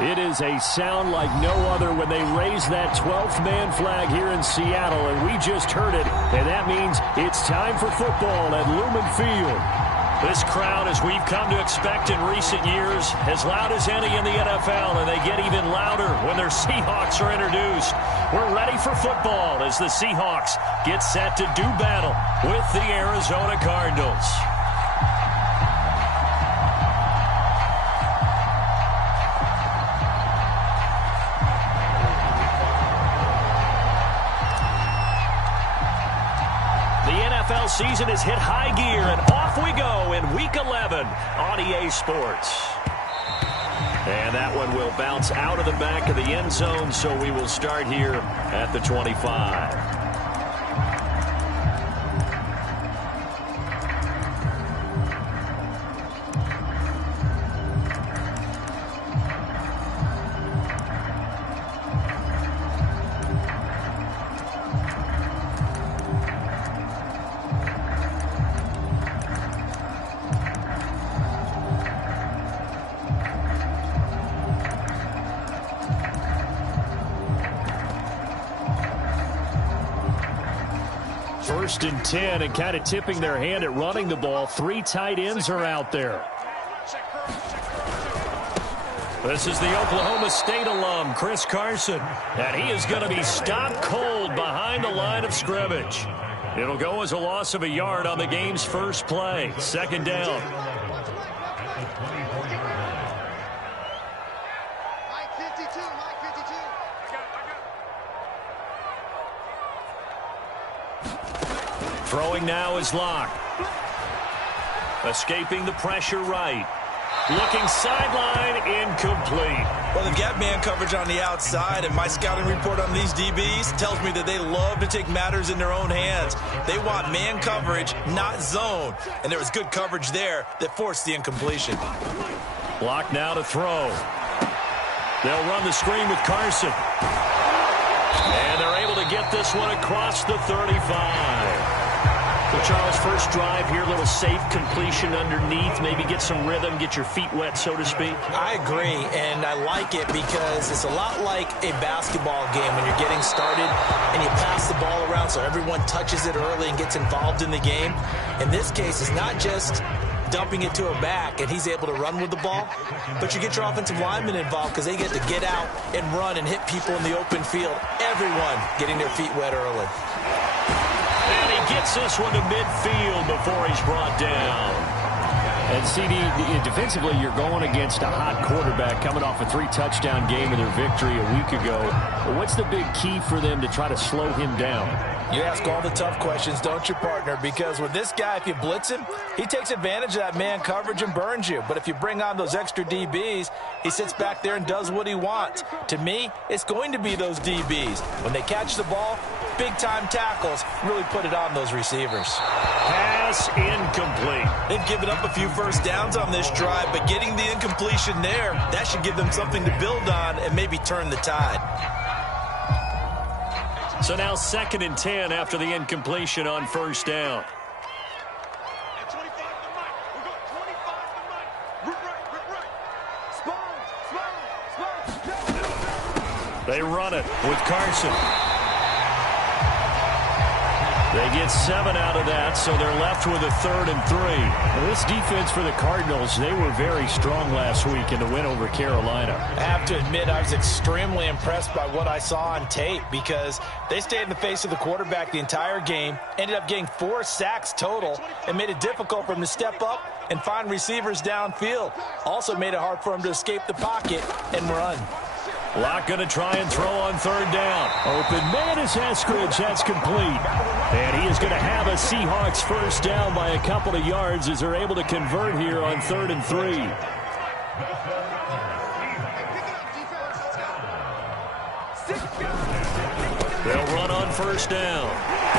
It is a sound like no other when they raise that 12th man flag here in Seattle, and we just heard it, and that means it's time for football at Lumen Field. This crowd, as we've come to expect in recent years, as loud as any in the NFL, and they get even louder when their Seahawks are introduced. We're ready for football as the Seahawks get set to do battle with the Arizona Cardinals. NFL season has hit high gear, and off we go in Week 11 on EA Sports. And that one will bounce out of the back of the end zone, so we will start here at the 25. First and 10, and kind of tipping their hand at running the ball. 3 tight ends are out there. This is the Oklahoma State alum, Chris Carson, and he is going to be stopped cold behind the line of scrimmage. It'll go as a loss of a yard on the game's first play. Second down. Throwing now is Locke. Escaping the pressure right. Looking sideline, incomplete. Well, they've got man coverage on the outside, and my scouting report on these DBs tells me that they love to take matters in their own hands. They want man coverage, not zone. And there was good coverage there that forced the incompletion. Locke now to throw. They'll run the screen with Carson. And they're able to get this one across the 35. So, Charles, first drive here, a little safe completion underneath, maybe get some rhythm, get your feet wet, so to speak. I agree, and I like it because it's a lot like a basketball game when you're getting started and you pass the ball around so everyone touches it early and gets involved in the game. In this case, it's not just dumping it to a back and he's able to run with the ball, but you get your offensive linemen involved because they get to get out and run and hit people in the open field. Everyone getting their feet wet early. And he gets this one to midfield before he's brought down. And, CD, defensively, you're going against a hot quarterback coming off a 3-touchdown game in their victory a week ago. What's the big key for them to try to slow him down? You ask all the tough questions, don't you, partner? Because with this guy, if you blitz him, he takes advantage of that man coverage and burns you. But if you bring on those extra DBs, he sits back there and does what he wants. To me, it's going to be those DBs. When they catch the ball, big-time tackles really put it on those receivers. Pass incomplete. They've given up a few first downs on this drive, but getting the incompletion there, that should give them something to build on and maybe turn the tide. So now 2nd and 10 after the incompletion on first down. They run it with Carson. They get 7 out of that, so they're left with a 3rd and 3. Now, this defense for the Cardinals, they were very strong last week in the win over Carolina. I have to admit, I was extremely impressed by what I saw on tape because they stayed in the face of the quarterback the entire game, ended up getting 4 sacks total, and made it difficult for him to step up and find receivers downfield. Also made it hard for him to escape the pocket and run. Locke going to try and throw on 3rd down. Open man is Eskridge. That's complete. And he is going to have a Seahawks first down by a couple of yards as they're able to convert here on 3rd and 3. They'll run on first down.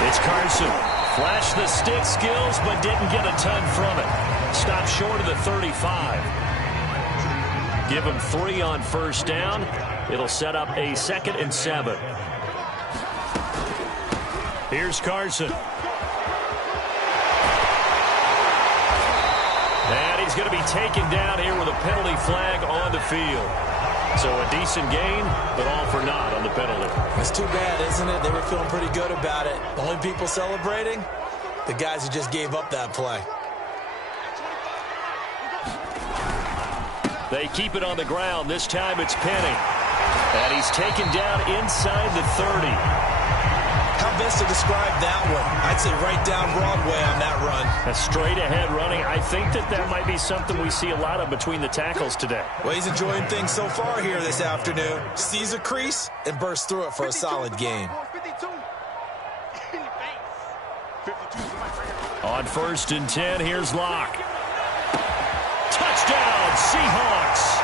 It's Carson. Flashed the stick skills, but didn't get a ton from it. Stopped short of the 35. Give him 3 on first down. It'll set up a 2nd and 7. Here's Carson. And he's going to be taken down here with a penalty flag on the field. So a decent gain, but all for naught on the penalty. It's too bad, isn't it? They were feeling pretty good about it. The only people celebrating, the guys who just gave up that play. They keep it on the ground. This time it's Penny. And he's taken down inside the 30. How best to describe that one? I'd say right down Broadway on that run. A straight ahead running. I think that might be something we see a lot of between the tackles today. Well, he's enjoying things so far here this afternoon. Sees a crease and bursts through it for a solid gain. On 1st and 10, here's Locke. Touchdown, Seahawks.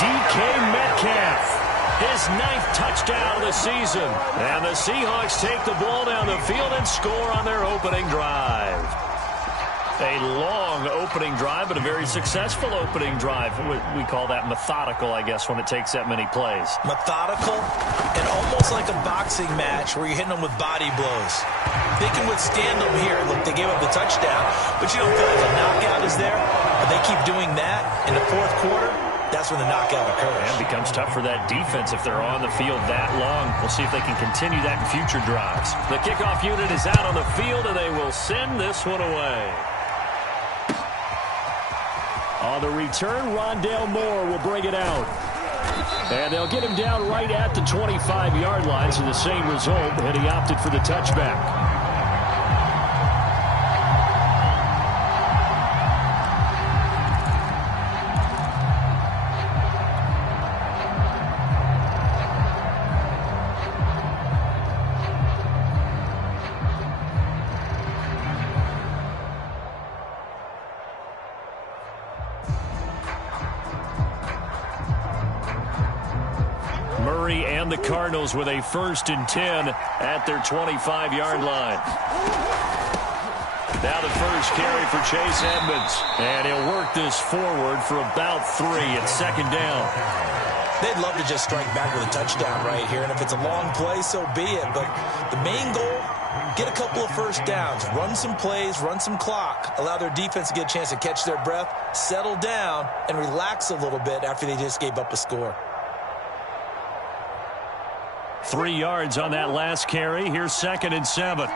DK Metcalf. His 9th touchdown of the season. And the Seahawks take the ball down the field and score on their opening drive. A long opening drive, but a very successful opening drive. We call that methodical, I guess, when it takes that many plays. Methodical and almost like a boxing match where you're hitting them with body blows. They can withstand them here. Look, they gave up the touchdown, but you don't feel like a knockout is there. But they keep doing that in the 4th quarter. That's when the knockout occurs. And it becomes tough for that defense if they're on the field that long. We'll see if they can continue that in future drives. The kickoff unit is out on the field, and they will send this one away. On the return, Rondale Moore will bring it out. And they'll get him down right at the 25-yard line, so the same result, and he opted for the touchback. And the Cardinals with a 1st and 10 at their 25-yard line. Now the first carry for Chase Edmonds. And he'll work this forward for about 3. It's 2nd down. They'd love to just strike back with a touchdown right here. And if it's a long play, so be it. But the main goal, get a couple of first downs. Run some plays, run some clock. Allow their defense to get a chance to catch their breath, settle down, and relax a little bit after they just gave up a score. 3 yards on that last carry. Here's 2nd and 7.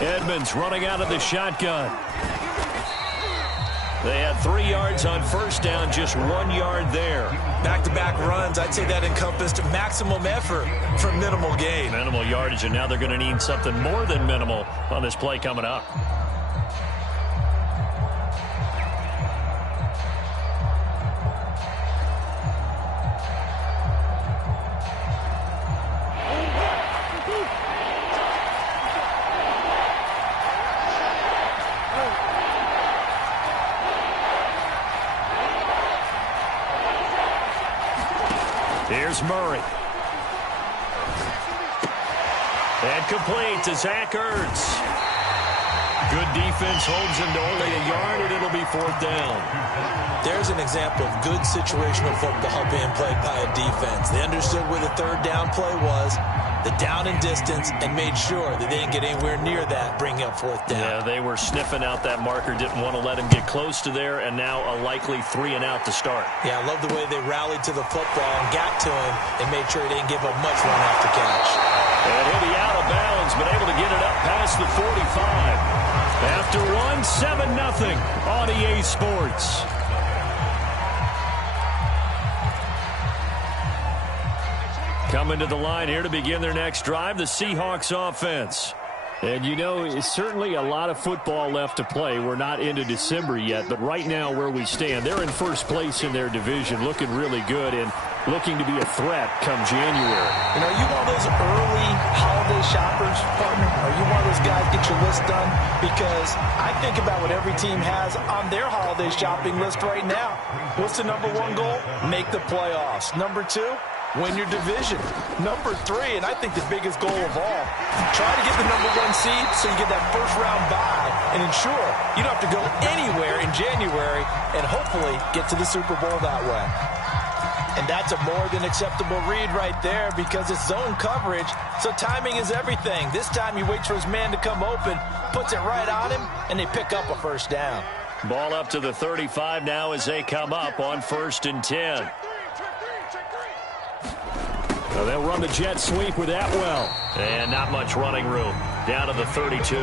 Edmonds running out of the shotgun. They had 3 yards on 1st down, just 1 yard there. Back-to-back runs, I'd say that encompassed maximum effort for minimal gain. Minimal yardage, and now they're going to need something more than minimal on this play coming up. Here's Murray. And complete to Zach Ertz. Good defense holds him to only a yard, and it'll be 4th down. There's an example of good situational football being played by a defense. They understood where the 3rd down play was, the down and distance, and made sure that they didn't get anywhere near that, bringing up 4th down. Yeah, they were sniffing out that marker, didn't want to let him get close to there, and now a likely 3 and out to start. Yeah, I love the way they rallied to the football and got to him and made sure he didn't give up much run after catch. And he'll be out of bounds, but able to get it up past the 45. After one, 7-0 on EA Sports. Coming to the line here to begin their next drive, the Seahawks offense. And, you know, it's certainly a lot of football left to play. We're not into December yet, but right now where we stand, they're in 1st place in their division, looking really good and looking to be a threat come January. You know, are you one of those early holiday shoppers, partner? Are you one of those guys get your list done? Because I think about what every team has on their holiday shopping list right now. What's the #1 goal? Make the playoffs. #2? Win your division. #3, and I think the biggest goal of all, try to get the #1 seed so you get that first-round bye and ensure you don't have to go anywhere in January and hopefully get to the Super Bowl that way. And that's a more than acceptable read right there because it's zone coverage, so timing is everything. This time he waits for his man to come open, puts it right on him, and they pick up a 1st down. Ball up to the 35 now as they come up on 1st and 10. Well, they'll run the jet sweep with Atwell. And not much running room. Down to the 32.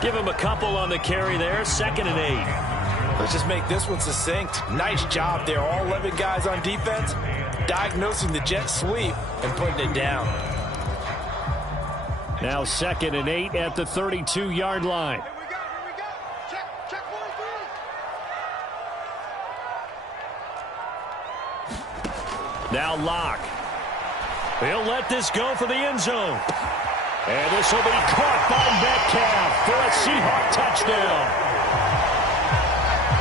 Give him a couple on the carry there. 2nd and 8. Let's just make this one succinct. Nice job there. All 11 guys on defense diagnosing the jet sweep and putting it down. Now 2nd and 8 at the 32-yard line. Now Locke. He'll let this go for the end zone. And this will be caught by Metcalf for a Seahawk touchdown.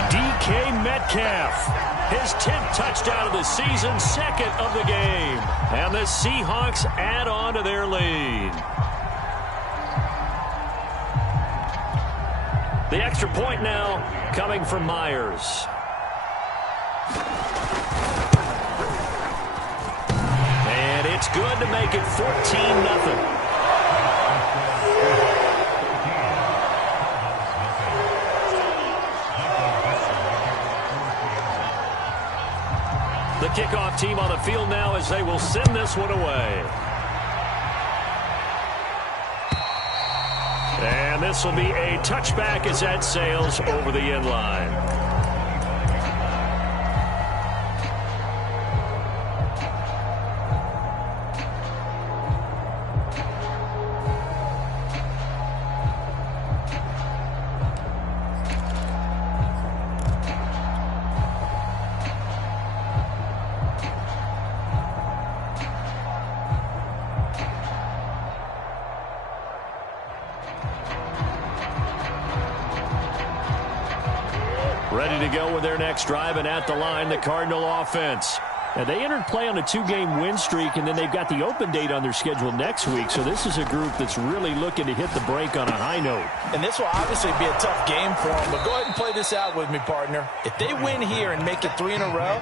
DK Metcalf, his 10th touchdown of the season, 2nd of the game. And the Seahawks add on to their lead. The extra point now coming from Myers. And it's good to make it 14-0. The kickoff team on the field now as they will send this one away. And this will be a touchback as that sails over the end line. Ready to go with their next drive, and at the line, the Cardinal offense. Now, they entered play on a 2-game win streak, and then they've got the open date on their schedule next week, so this is a group that's really looking to hit the break on a high note. And this will obviously be a tough game for them, but go ahead and play this out with me, partner. If they win here and make it 3 in a row,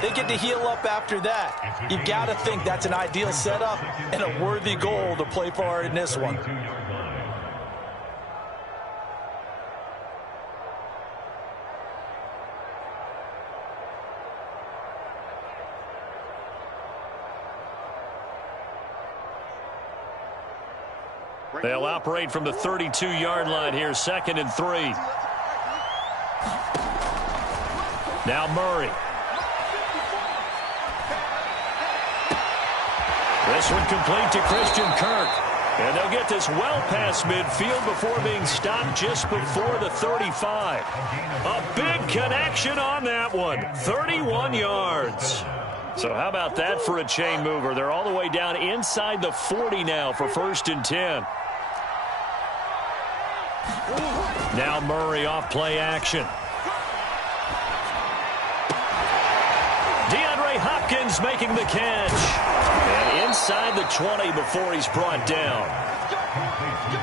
they get to heal up after that. You've got to think that's an ideal setup and a worthy goal to play for in this one. They'll operate from the 32-yard line here, 2nd and 3. Now Murray. This one complete to Christian Kirk. And they'll get this well past midfield before being stopped just before the 35. A big connection on that one. 31 yards. So how about that for a chain mover? They're all the way down inside the 40 now for 1st and 10. Now Murray off play action. DeAndre Hopkins making the catch. And inside the 20 before he's brought down.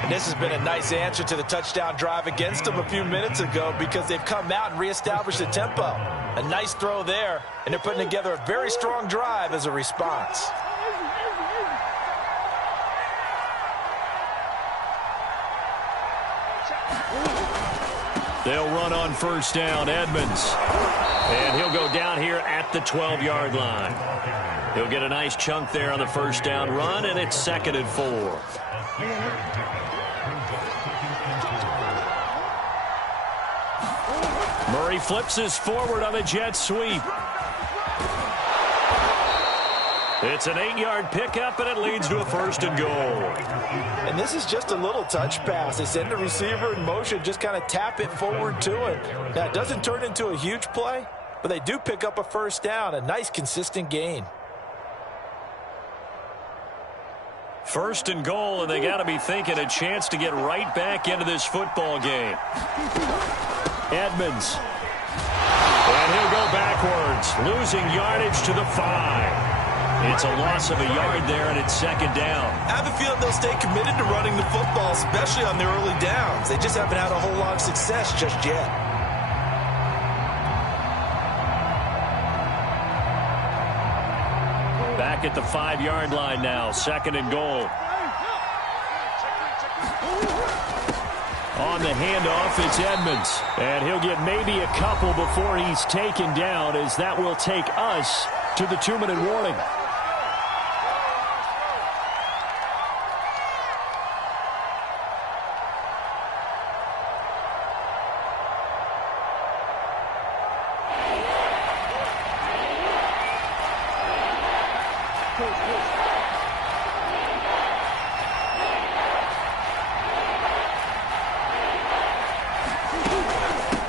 And this has been a nice answer to the touchdown drive against them a few minutes ago because they've come out and reestablished the tempo. A nice throw there, and they're putting together a very strong drive as a response. They'll run on 1st down, Edmonds. And he'll go down here at the 12-yard line. He'll get a nice chunk there on the 1st down run, and it's 2nd and 4. Murray flips this forward on the jet sweep. It's an 8-yard pickup, and it leads to a 1st and goal. And this is just a little touch pass. They send the receiver in motion, just kind of tap it forward to it. Now, it doesn't turn into a huge play, but they do pick up a 1st down, a nice, consistent gain. 1st and goal, and they got to be thinking a chance to get right back into this football game. Edmonds. And he'll go backwards, losing yardage to the 5. It's a loss of a yard there, and it's 2nd down. I have a feeling they'll stay committed to running the football, especially on their early downs. They just haven't had a whole lot of success just yet. Back at the 5-yard line now, 2nd and goal. On the handoff, it's Edmonds. And he'll get maybe a couple before he's taken down, as that will take us to the 2-minute warning.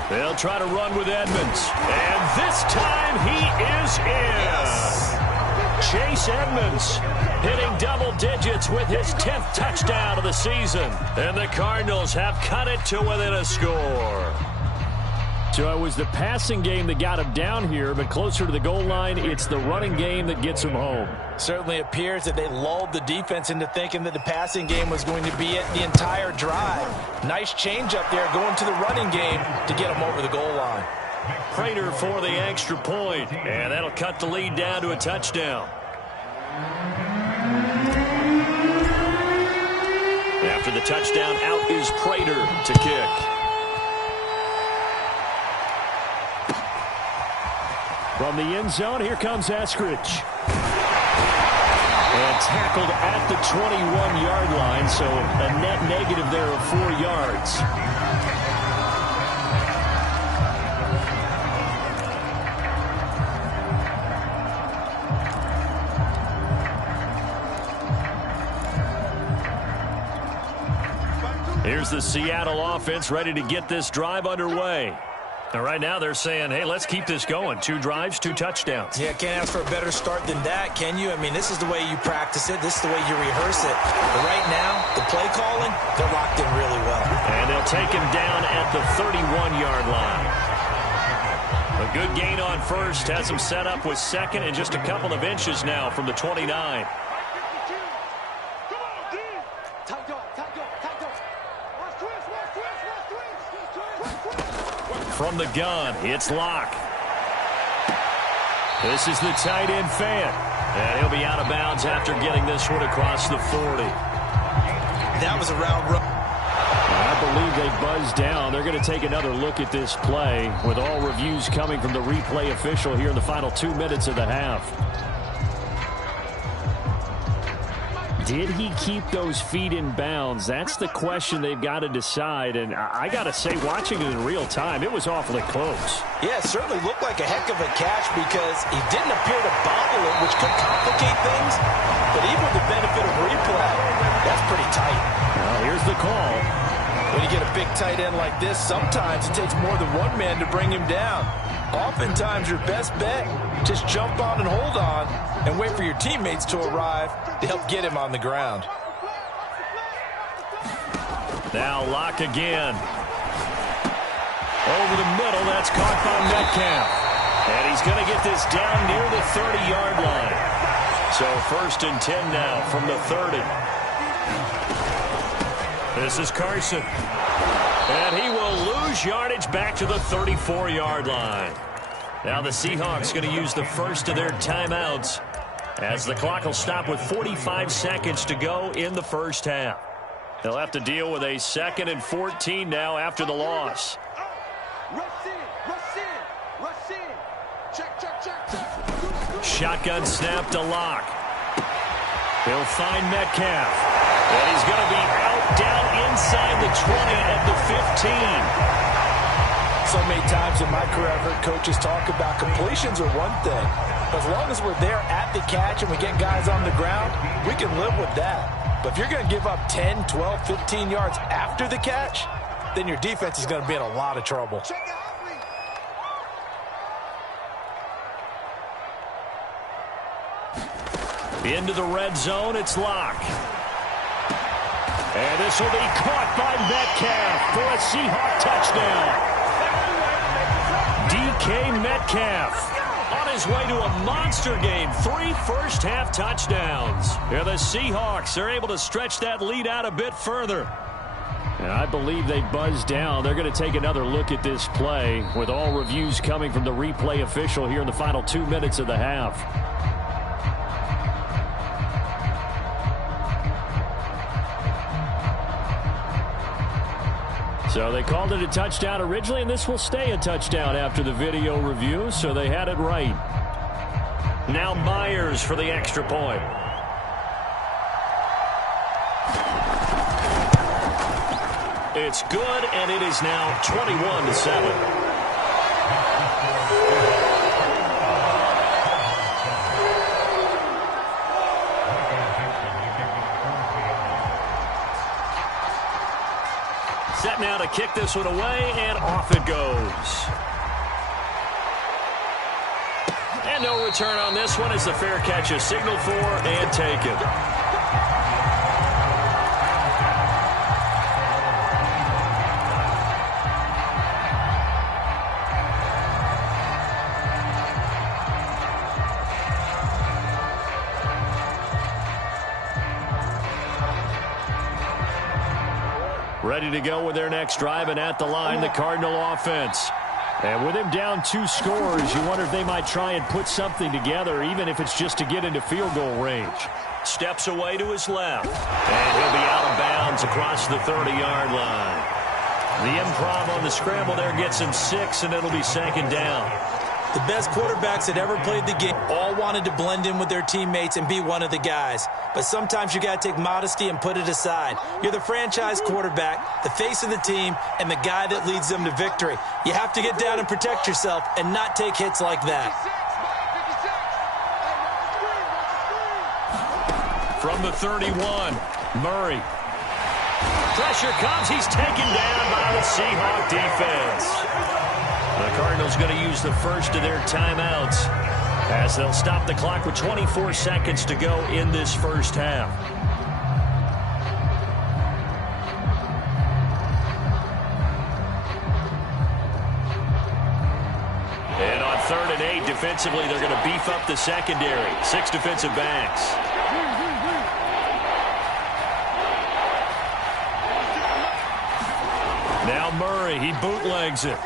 They'll try to run with Edmonds. And this time he is in. Yes. Chase Edmonds hitting double digits with his 10th touchdown of the season. And the Cardinals have cut it to within a score. So it was the passing game that got him down here, but closer to the goal line, it's the running game that gets him home. Certainly appears that they lulled the defense into thinking that the passing game was going to be it the entire drive. Nice change up there going to the running game to get him over the goal line. Prater for the extra point, and that'll cut the lead down to a touchdown. After the touchdown, out is Prater to kick. From the end zone, here comes Eskridge. And tackled at the 21-yard line, so a net negative there of 4 yards. Here's the Seattle offense ready to get this drive underway. And right now they're saying, hey, let's keep this going. 2 drives, 2 touchdowns. Yeah, can't ask for a better start than that, can you? I mean, this is the way you practice it. This is the way you rehearse it. But right now, the play calling, they're locked in really well. And they'll take him down at the 31-yard line. A good gain on first. Has him set up with second and just a couple of inches now from the 29. From the gun, it's Locke. This is the tight end fan. And he'll be out of bounds after getting this one across the 40. That was a route run. I believe they buzzed down. They're going to take another look at this play with all reviews coming from the replay official here in the final 2 minutes of the half. Did he keep those feet in bounds? That's the question they've got to decide. And I got to say, watching it in real time, it was awfully close. Yeah, it certainly looked like a heck of a catch because he didn't appear to bobble it, which could complicate things. But even with the benefit of replay, that's pretty tight. Well, here's the call. When you get a big tight end like this, sometimes it takes more than one man to bring him down. Oftentimes, your best bet, just jump on and hold on and wait for your teammates to arrive to help get him on the ground. Now Locke again. Over the middle, that's caught by Metcalf. And he's going to get this down near the 30-yard line. So 1st and 10 now from the 30. This is Carson. And he will lose yardage back to the 34-yard line. Now the Seahawks going to use the first of their timeouts as the clock will stop with 45 seconds to go in the first half. They'll have to deal with a 2nd and 14 now after the loss. Shotgun snap to Locke. He'll find Metcalf. And he's going to be out down inside the 20 at the 15. So many times in my career, I've heard coaches talk about completions are one thing. But as long as we're there at the catch and we get guys on the ground, we can live with that. But if you're going to give up 10, 12, 15 yards after the catch, then your defense is going to be in a lot of trouble. Into the red zone, it's Locke. And this will be caught by Metcalf for a Seahawk touchdown. DK Metcalf on his way to a monster game. 3 first-half touchdowns. Yeah, the Seahawks are able to stretch that lead out a bit further. And I believe they buzzed down. They're going to take another look at this play with all reviews coming from the replay official here in the final 2 minutes of the half. So they called it a touchdown originally, and this will stay a touchdown after the video review, so they had it right. Now Myers for the extra point. It's good, and it is now 21-7. Set now to kick this one away, and off it goes. And no return on this one as the fair catch is signaled for and taken. Ready to go with their next drive, and at the line, the Cardinal offense. And with him down 2 scores, you wonder if they might try and put something together, even if it's just to get into field goal range. Steps away to his left, and he'll be out of bounds across the 30-yard line. The improv on the scramble there gets him 6, and it'll be 2nd down. The best quarterbacks that ever played the game all wanted to blend in with their teammates and be one of the guys. But sometimes you got to take modesty and put it aside. You're the franchise quarterback, the face of the team, and the guy that leads them to victory. You have to get down and protect yourself and not take hits like that. From the 31, Murray. Pressure comes. He's taken down by the Seahawk defense. The Cardinals going to use the first of their timeouts as they'll stop the clock with 24 seconds to go in this first half. And on 3rd and 8, defensively, they're going to beef up the secondary. 6 defensive backs. Now Murray, he bootlegs it.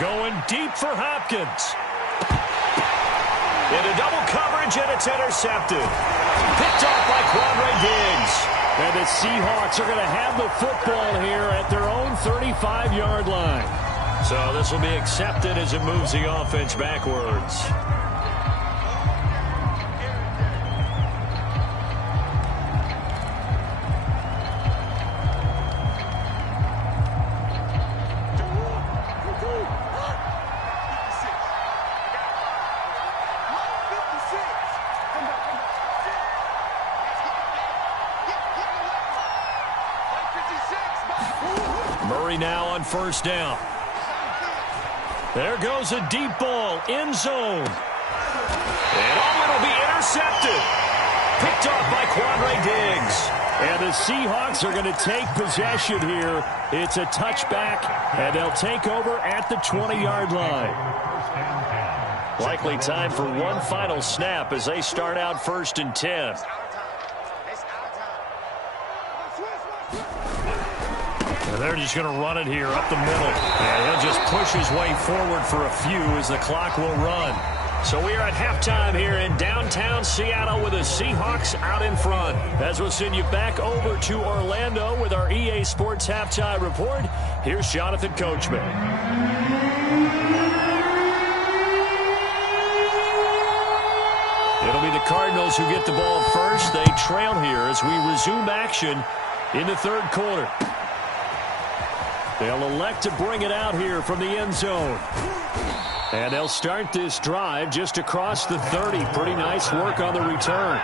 Going deep for Hopkins. Into double coverage, and it's intercepted. Picked off by Quandre Diggs. And the Seahawks are going to have the football here at their own 35-yard line. So this will be accepted as it moves the offense backwards. Murray now on 1st down. There goes a deep ball, end zone. And it'll be intercepted. Picked off by Quandre Diggs. And the Seahawks are going to take possession here. It's a touchback, and they'll take over at the 20-yard line. Likely time for one final snap as they start out 1st and 10. And they're just going to run it here up the middle. And he'll just push his way forward for a few as the clock will run. So we are at halftime here in downtown Seattle with the Seahawks out in front. As we'll send you back over to Orlando with our EA Sports Halftime Report, here's Jonathan Coachman. It'll be the Cardinals who get the ball first. They trail here as we resume action in the 3rd quarter. They'll elect to bring it out here from the end zone. And they'll start this drive just across the 30. Pretty nice work on the return.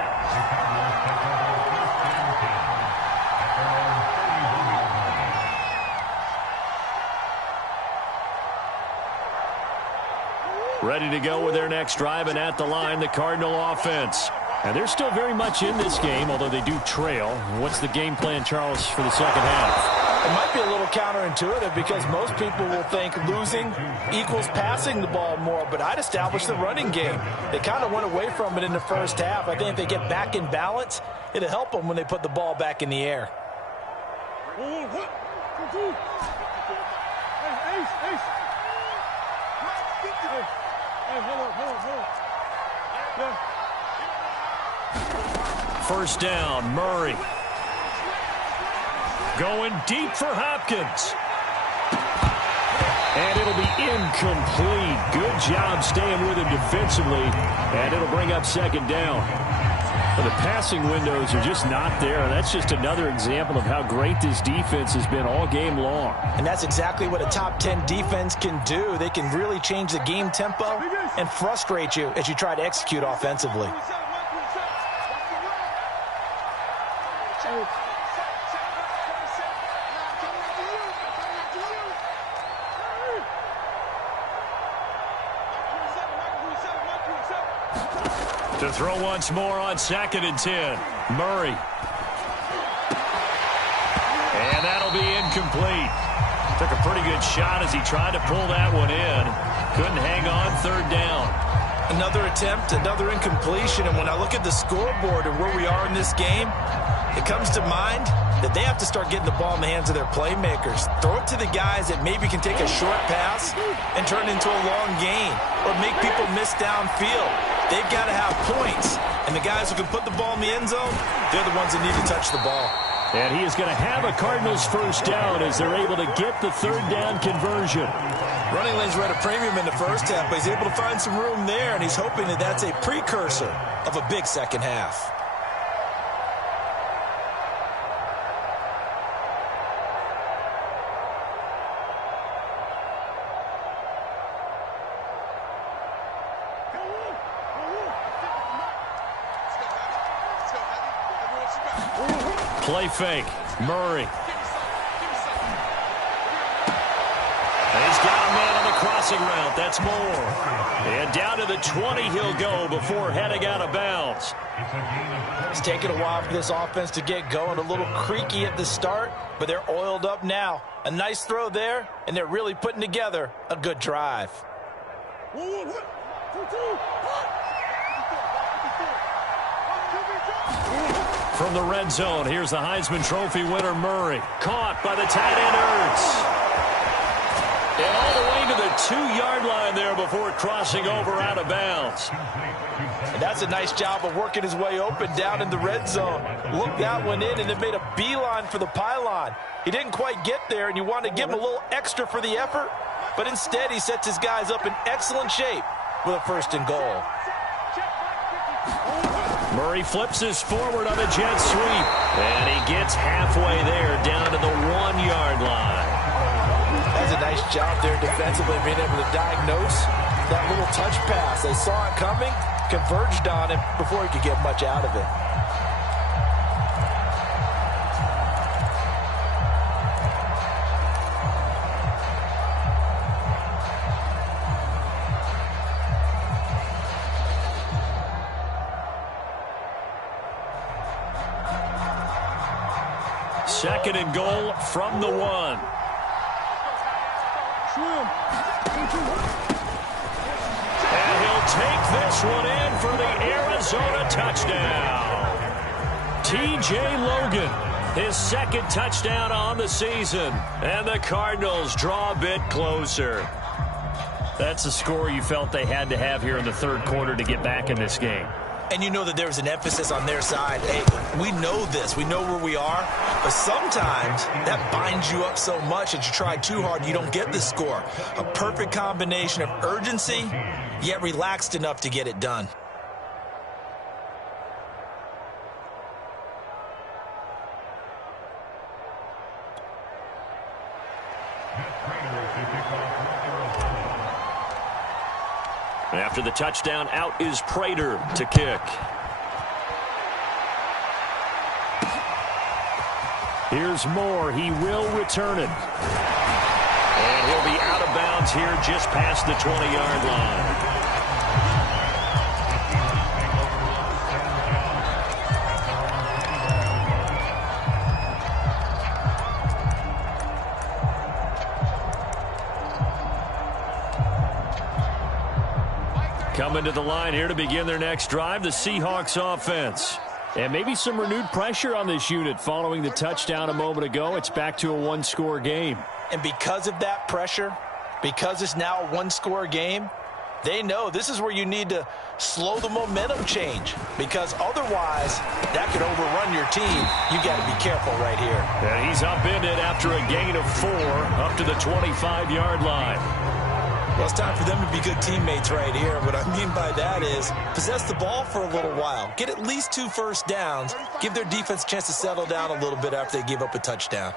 Ready to go with their next drive, and at the line, the Cardinal offense. And they're still very much in this game, although they do trail. What's the game plan, Charles, for the second half? It might be a little counterintuitive because most people will think losing equals passing the ball more, but I'd establish the running game. They kind of went away from it in the first half. I think if they get back in balance, it'll help them when they put the ball back in the air. First down, Murray. Going deep for Hopkins. And it'll be incomplete. Good job staying with him defensively. And it'll bring up second down. Well, the passing windows are just not there. That's just another example of how great this defense has been all game long. And that's exactly what a top 10 defense can do. They can really change the game tempo and frustrate you as you try to execute offensively. To throw once more on 2nd and 10. Murray. And that'll be incomplete. Took a pretty good shot as he tried to pull that one in. Couldn't hang on 3rd down. Another attempt, another incompletion. And when I look at the scoreboard and where we are in this game, it comes to mind that they have to start getting the ball in the hands of their playmakers. Throw it to the guys that maybe can take a short pass and turn it into a long gain or make people miss downfield. They've got to have points. And the guys who can put the ball in the end zone, they're the ones that need to touch the ball. And he is going to have a Cardinals first down as they're able to get the 3rd down conversion. Running lanes were at a premium in the first half, but he's able to find some room there, and he's hoping that that's a precursor of a big second half. Play fake. Murray. And he's got a man on the crossing route. That's Moore. And down to the 20 he'll go before heading out of bounds. It's taken a while for this offense to get going. A little creaky at the start, but they're oiled up now. A nice throw there, and they're really putting together a good drive. From the red zone, here's the Heisman Trophy winner, Murray. Caught by the tight end, Ertz. And all the way to the 2-yard line there before crossing over out of bounds. And that's a nice job of working his way open down in the red zone. Looked that one in and then made a beeline for the pylon. He didn't quite get there, and you want to give him a little extra for the effort, but instead he sets his guys up in excellent shape with a 1st and goal. Murray flips his forward on a jet sweep. And he gets halfway there down to the 1-yard line. That's a nice job there defensively, being able to diagnose that little touch pass. They saw it coming, converged on him before he could get much out of it. Second and goal from the 1. And he'll take this one in for the Arizona touchdown. T.J. Logan, his 2nd touchdown on the season. And the Cardinals draw a bit closer. That's a score you felt they had to have here in the 3rd quarter to get back in this game. And you know that there's an emphasis on their side. Hey, we know this. We know where we are. But sometimes that binds you up so much that you try too hard, you don't get the score. A perfect combination of urgency, yet relaxed enough to get it done. After the touchdown, out is Prater to kick. Here's Moore. He will return it. And he'll be out of bounds here just past the 20-yard line. Coming to the line here to begin their next drive, the Seahawks offense. And maybe some renewed pressure on this unit following the touchdown a moment ago. It's back to a 1-score game. And because of that pressure, because it's now a 1-score game, They know this is where you need to slow the momentum change, because otherwise that could overrun your team. You got to be careful right here. And he's upended after a gain of 4 up to the 25-yard line. Well, it's time for them to be good teammates right here. What I mean by that is possess the ball for a little while. Get at least 2 first downs. Give their defense a chance to settle down a little bit after they give up a touchdown.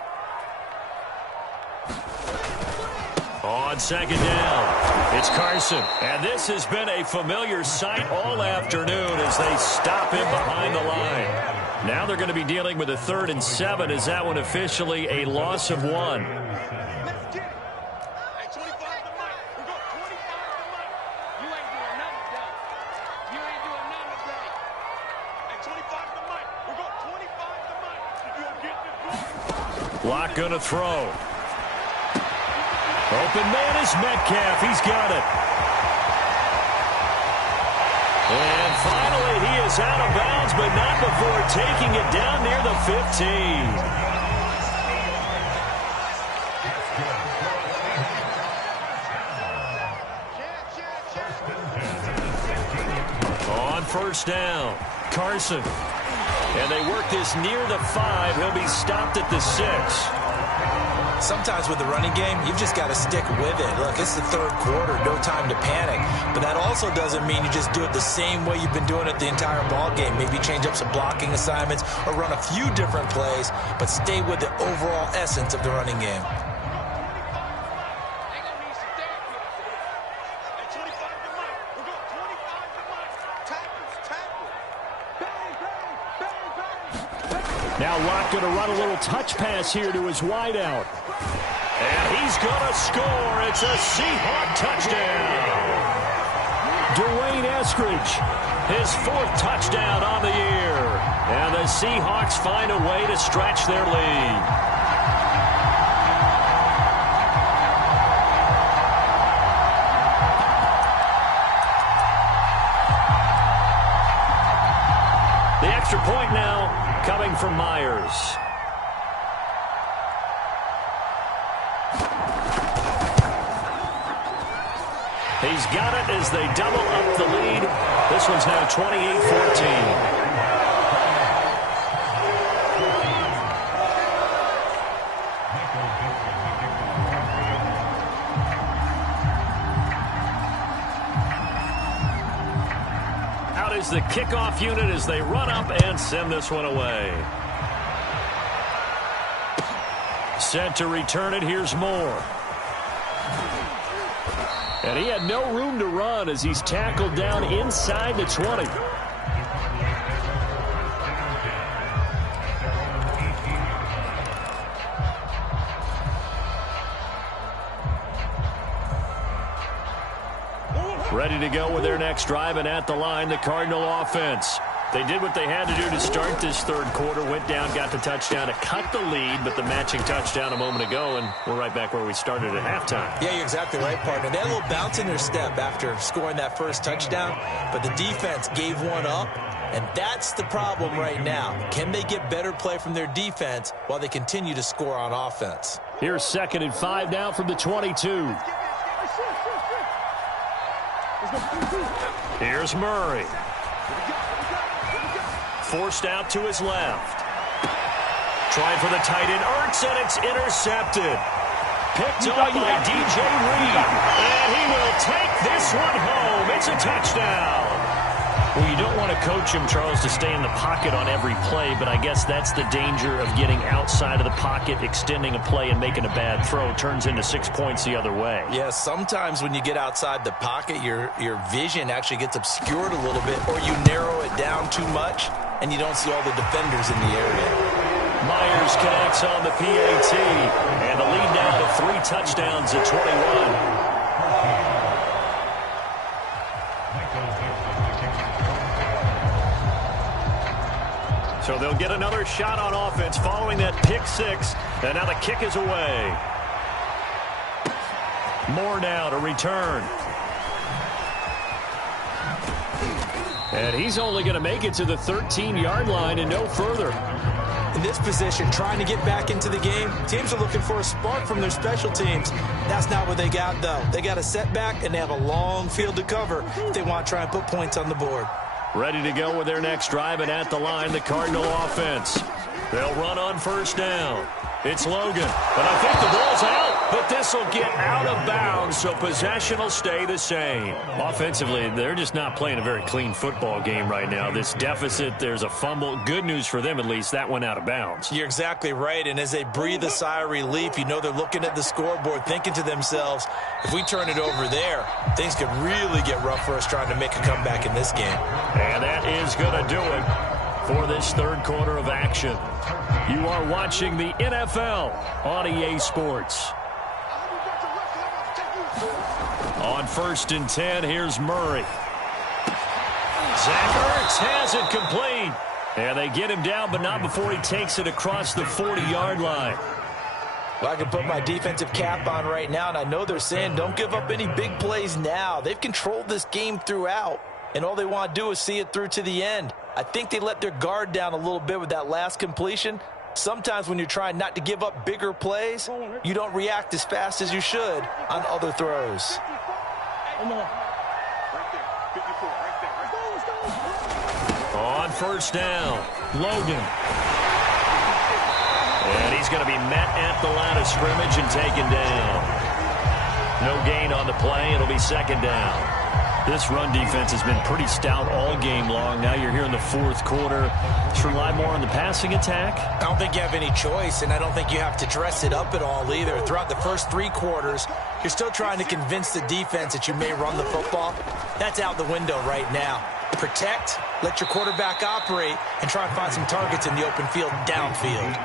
On second down, it's Carson. And this has been a familiar sight all afternoon as they stop him behind the line. Now they're going to be dealing with a 3rd and 7. Is that one officially a loss of 1? Lock gonna throw. Open man is Metcalf. He's got it. And finally, he is out of bounds, but not before taking it down near the 15. On first down, Carson. And they work this near the 5. He'll be stopped at the 6. Sometimes with the running game, you've just got to stick with it. Look, it's the 3rd quarter, no time to panic. But that also doesn't mean you just do it the same way you've been doing it the entire ball game. Maybe change up some blocking assignments or run a few different plays, but stay with the overall essence of the running game. Now Locke going to run a little touch pass here to his wideout. And he's going to score. It's a Seahawk touchdown. Dwayne Eskridge, his 4th touchdown on the year. And the Seahawks find a way to stretch their lead. The extra point now coming from Myers. He's got it as they double up the lead. This one's now 28-14. Out is the kickoff unit as they run up and send this one away. Set to return it. Here's Moore. And he had no room to run as he's tackled down inside the 20. Ready to go with their next drive, and at the line, the Cardinal offense. They did what they had to do to start this 3rd quarter, went down, got the touchdown to cut the lead, but the matching touchdown a moment ago, and we're right back where we started at halftime. Yeah, you're exactly right, partner. They had a little bounce in their step after scoring that first touchdown, but the defense gave one up, and that's the problem right now. Can they get better play from their defense while they continue to score on offense? Here's 2nd and 5 now from the 22. Here's Murray. Forced out to his left. Trying for the tight end, Ertz, and it's intercepted. Picked up by DJ Reed. And he will take this one home. It's a touchdown. Well, you don't want to coach him, Charles, to stay in the pocket on every play, but I guess that's the danger of getting outside of the pocket, extending a play, and making a bad throw. Turns into 6 points the other way. Yeah, sometimes when you get outside the pocket, your vision actually gets obscured a little bit, or you narrow it down too much, and you don't see all the defenders in the area. Myers connects on the PAT, and the lead now to 3 touchdowns at 21. So they'll get another shot on offense following that pick 6, and now the kick is away. Moore now to return. And he's only going to make it to the 13-yard line and no further. In this position, trying to get back into the game, teams are looking for a spark from their special teams. That's not what they got, though. They got a setback, and they have a long field to cover if they want to try and put points on the board. Ready to go with their next drive, and at the line, the Cardinal offense. They'll run on first down. It's Logan, but I think the ball's out, but this will get out of bounds, so possession will stay the same. Offensively, they're just not playing a very clean football game right now. This deficit, there's a fumble. Good news for them, at least, that went out of bounds. You're exactly right, and as they breathe a sigh of relief, you know they're looking at the scoreboard, thinking to themselves, if we turn it over there, things could really get rough for us trying to make a comeback in this game. And that is going to do it for this third quarter of action. You are watching the NFL on EA Sports. On 1st and 10, here's Murray. Zach Ertz has it complete. And they get him down, but not before he takes it across the 40-yard line. Well, I can put my defensive cap on right now, and I know they're saying don't give up any big plays now. They've controlled this game throughout, and all they want to do is see it through to the end. I think they let their guard down a little bit with that last completion. Sometimes when you're trying not to give up bigger plays, you don't react as fast as you should on other throws. On first down, Logan. And he's going to be met at the line of scrimmage and taken down. No gain on the play. It'll be second down. This run defense has been pretty stout all game long. Now you're here in the fourth quarter. Let's rely more on the passing attack. I don't think you have any choice, and I don't think you have to dress it up at all either. Throughout the first 3 quarters, you're still trying to convince the defense that you may run the football. That's out the window right now. Protect, let your quarterback operate, and try and find some targets in the open field downfield.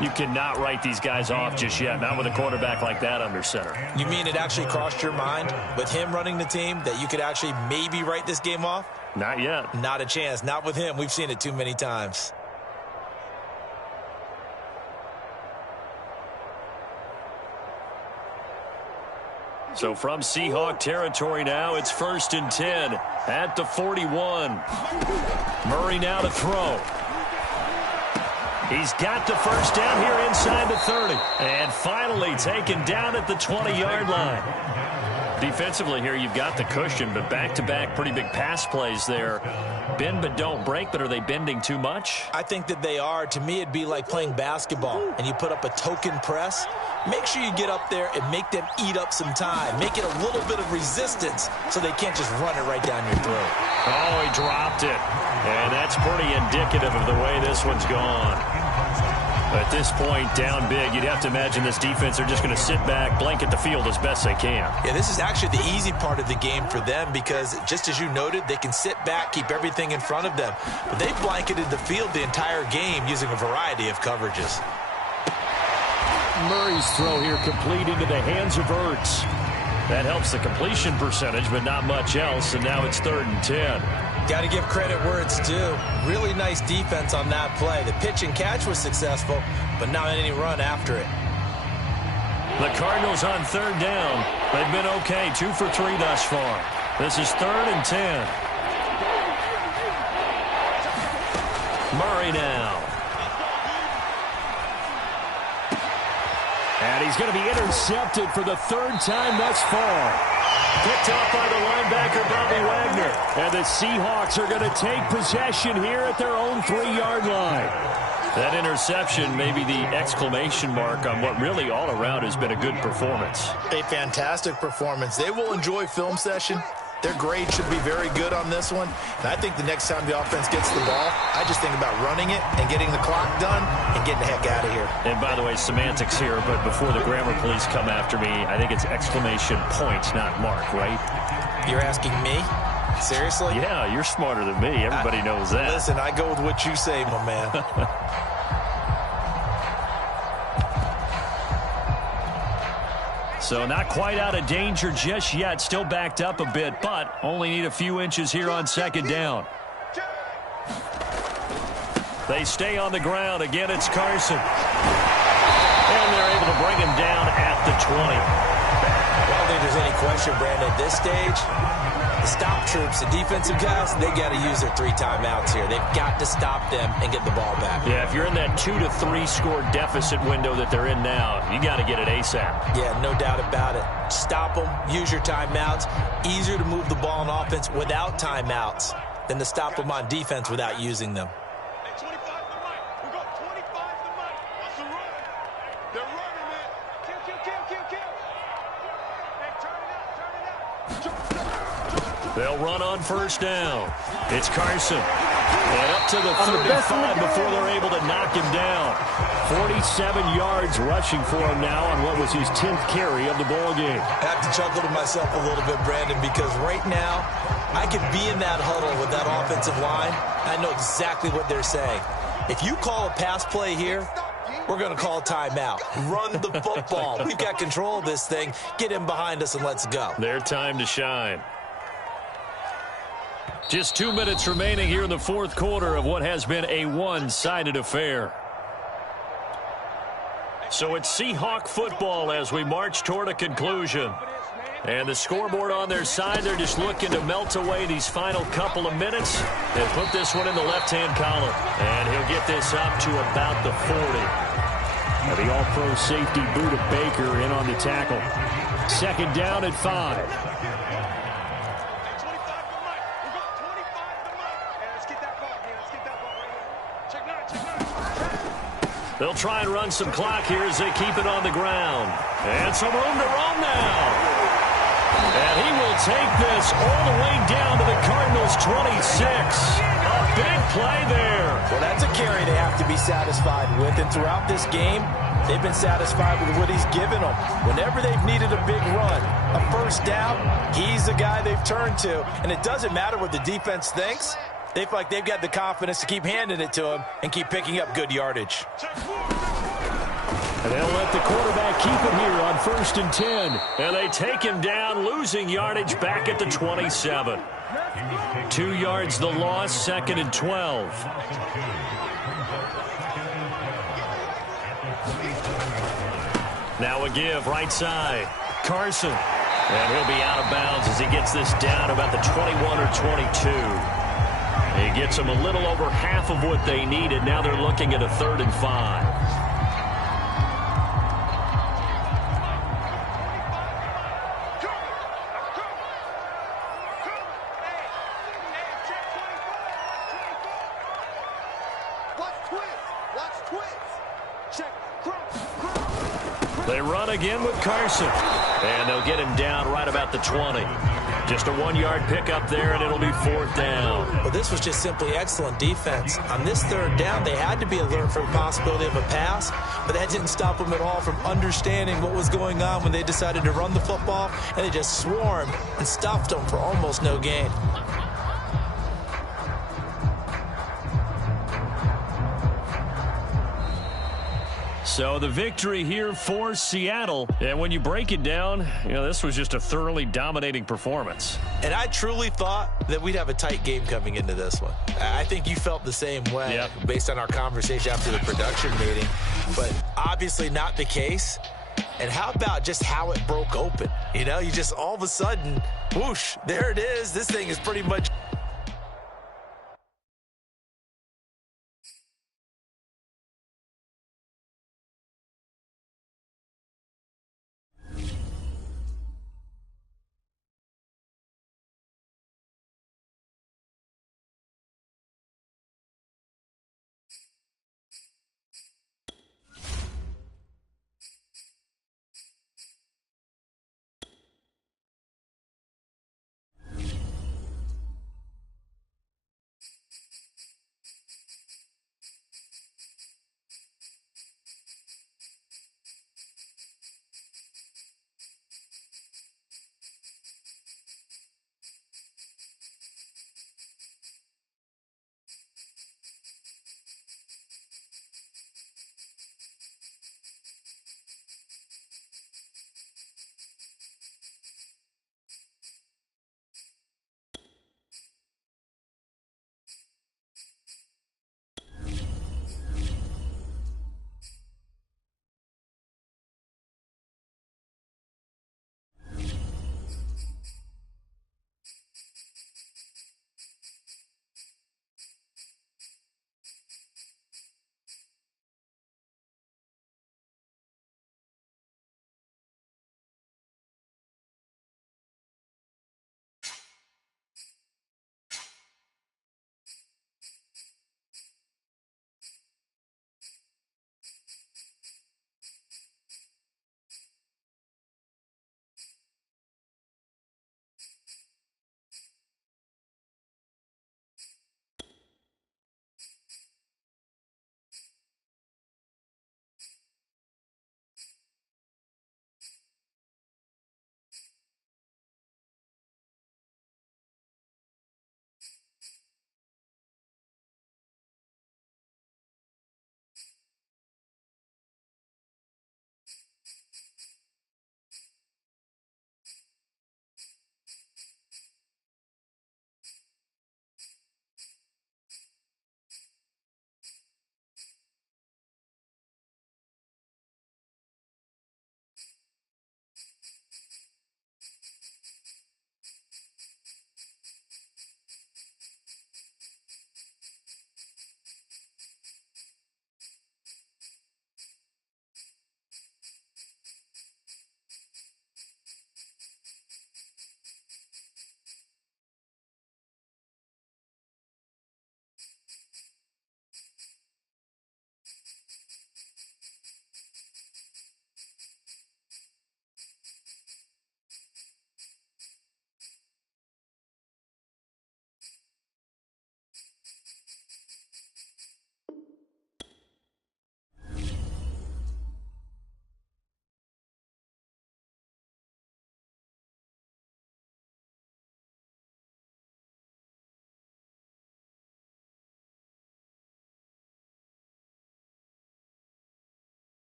You cannot write these guys off just yet, not with a quarterback like that under center. You mean it actually crossed your mind with him running the team that you could actually maybe write this game off? Not yet. Not a chance. Not with him. We've seen it too many times. So from Seahawk territory now, it's 1st and 10 at the 41. Murray now to throw. He's got the first down here inside the 30. And finally taken down at the 20-yard line. Defensively here, you've got the cushion, but back-to-back pretty big pass plays there. Bend but don't break, but are they bending too much? I think that they are. To me, it'd be like playing basketball, and you put up a token press. Make sure you get up there and make them eat up some time. Make it a little bit of resistance so they can't just run it right down your throat. Oh, he dropped it. And that's pretty indicative of the way this one's gone. At this point, down big, you'd have to imagine this defense are just going to sit back, blanket the field as best they can. Yeah, this is actually the easy part of the game for them because, just as you noted, they can sit back, keep everything in front of them. But they've blanketed the field the entire game using a variety of coverages. Murray's throw here complete into the hands of Ertz. That helps the completion percentage, but not much else, and now it's 3rd and 10. Got to give credit where it's due. Really nice defense on that play. The pitch and catch was successful, but not any run after it. The Cardinals on 3rd down. They've been okay, 2 for 3 thus far. This is 3rd and 10. Murray now. And he's going to be intercepted for the 3rd time thus far. Picked off by the linebacker, Bobby Wagner. And the Seahawks are going to take possession here at their own 3-yard line. That interception may be the exclamation mark on what really all around has been a good performance. A fantastic performance. They will enjoy film session. Their grade should be very good on this one. And I think the next time the offense gets the ball, I just think about running it and getting the clock done and getting the heck out of here. And by the way, semantics here, but before the grammar police come after me, I think it's exclamation point, not mark, right? You're asking me? Seriously? Yeah, you're smarter than me. Everybody knows that. Listen, I go with what you say, my man. So not quite out of danger just yet. Still backed up a bit, but only need a few inches here on 2nd down. They stay on the ground. Again, it's Carson. And they're able to bring him down at the 20. I don't think there's any question, Brandon. At this stage, The stop troops, the defensive guys, they got to use their 3 timeouts here. They've got to stop them and get the ball back. Yeah, if you're in that 2 to 3 score deficit window that they're in now, you got to get it ASAP. Yeah, no doubt about it. Stop them, use your timeouts. Easier to move the ball on offense without timeouts than to stop them on defense without using them. They'll run on first down. It's Carson. And up to the 35 before they're able to knock him down. 47 yards rushing for him now on what was his 10th carry of the ball game. I have to chuckle to myself a little bit, Brandon, because right now I could be in that huddle with that offensive line. I know exactly what they're saying. If you call a pass play here, we're going to call a timeout. Run the football. We've got control of this thing. Get him behind us and let's go. Their time to shine. Just 2 minutes remaining here in the fourth quarter of what has been a one-sided affair. So it's Seahawk football as we march toward a conclusion. And the scoreboard on their side, they're just looking to melt away these final couple of minutes and put this one in the left-hand column. And he'll get this up to about the 40. Now the all-pro safety Buda Baker in on the tackle. Second down at 5. They'll try and run some clock here as they keep it on the ground. And some room to roam now. And he will take this all the way down to the Cardinals' 26. A big play there. Well, that's a carry they have to be satisfied with. And throughout this game, they've been satisfied with what he's given them. Whenever they've needed a big run, a first down, he's the guy they've turned to. And it doesn't matter what the defense thinks. They feel like they've got the confidence to keep handing it to him and keep picking up good yardage. And they'll let the quarterback keep it here on 1st and 10. And they take him down, losing yardage back at the 27. 2 yards the loss, 2nd and 12. Now a give, right side. Carson. And he'll be out of bounds as he gets this down about the 21 or 22. He gets them a little over half of what they needed. Now they're looking at a 3rd and 5. They run again with Carson. And they'll get him down right about the 20. Just a 1-yard pickup there, and it'll be 4th down. Well, this was just simply excellent defense. On this 3rd down, they had to be alert for the possibility of a pass, but that didn't stop them at all from understanding what was going on when they decided to run the football, and they just swarmed and stuffed them for almost no gain. So the victory here for Seattle. And when you break it down, this was just a thoroughly dominating performance. And I truly thought that we'd have a tight game coming into this one. I think you felt the same way based on our conversation after the production meeting. But obviously not the case. And how about just how it broke open? You just all of a sudden, whoosh, there it is. This thing is pretty much...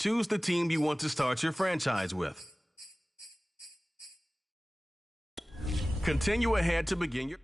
Choose the team you want to start your franchise with. Continue ahead to begin your...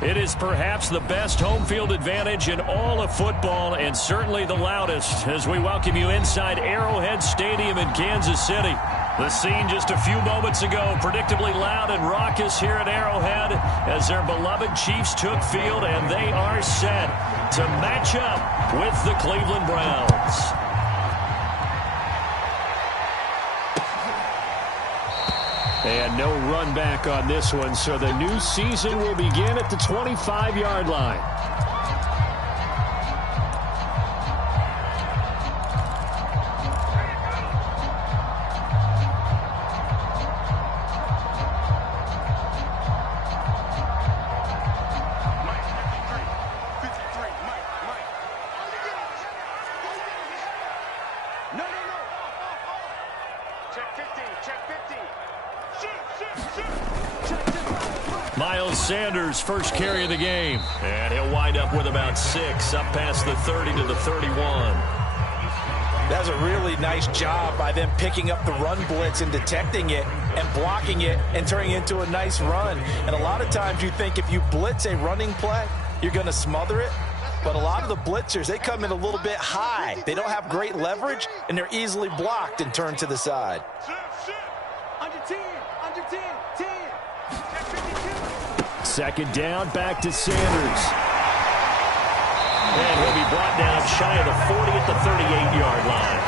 It is perhaps the best home field advantage in all of football and certainly the loudest as we welcome you inside Arrowhead Stadium in Kansas City. The scene just a few moments ago, predictably loud and raucous here at Arrowhead as their beloved Chiefs took field, and they are set to match up with the Cleveland Browns. And no run back on this one, so the new season will begin at the 25-yard line. Sanders, first carry of the game. And he'll wind up with about 6, up past the 30 to the 31. That's a really nice job by them picking up the run blitz and detecting it and blocking it and turning it into a nice run. And a lot of times you think if you blitz a running play, you're going to smother it. But a lot of the blitzers, they come in a little bit high. They don't have great leverage, and they're easily blocked and turned to the side. Under 10, under 10, 10. Second down, back to Sanders. And he'll be brought down shy of the 40 at the 38-yard line.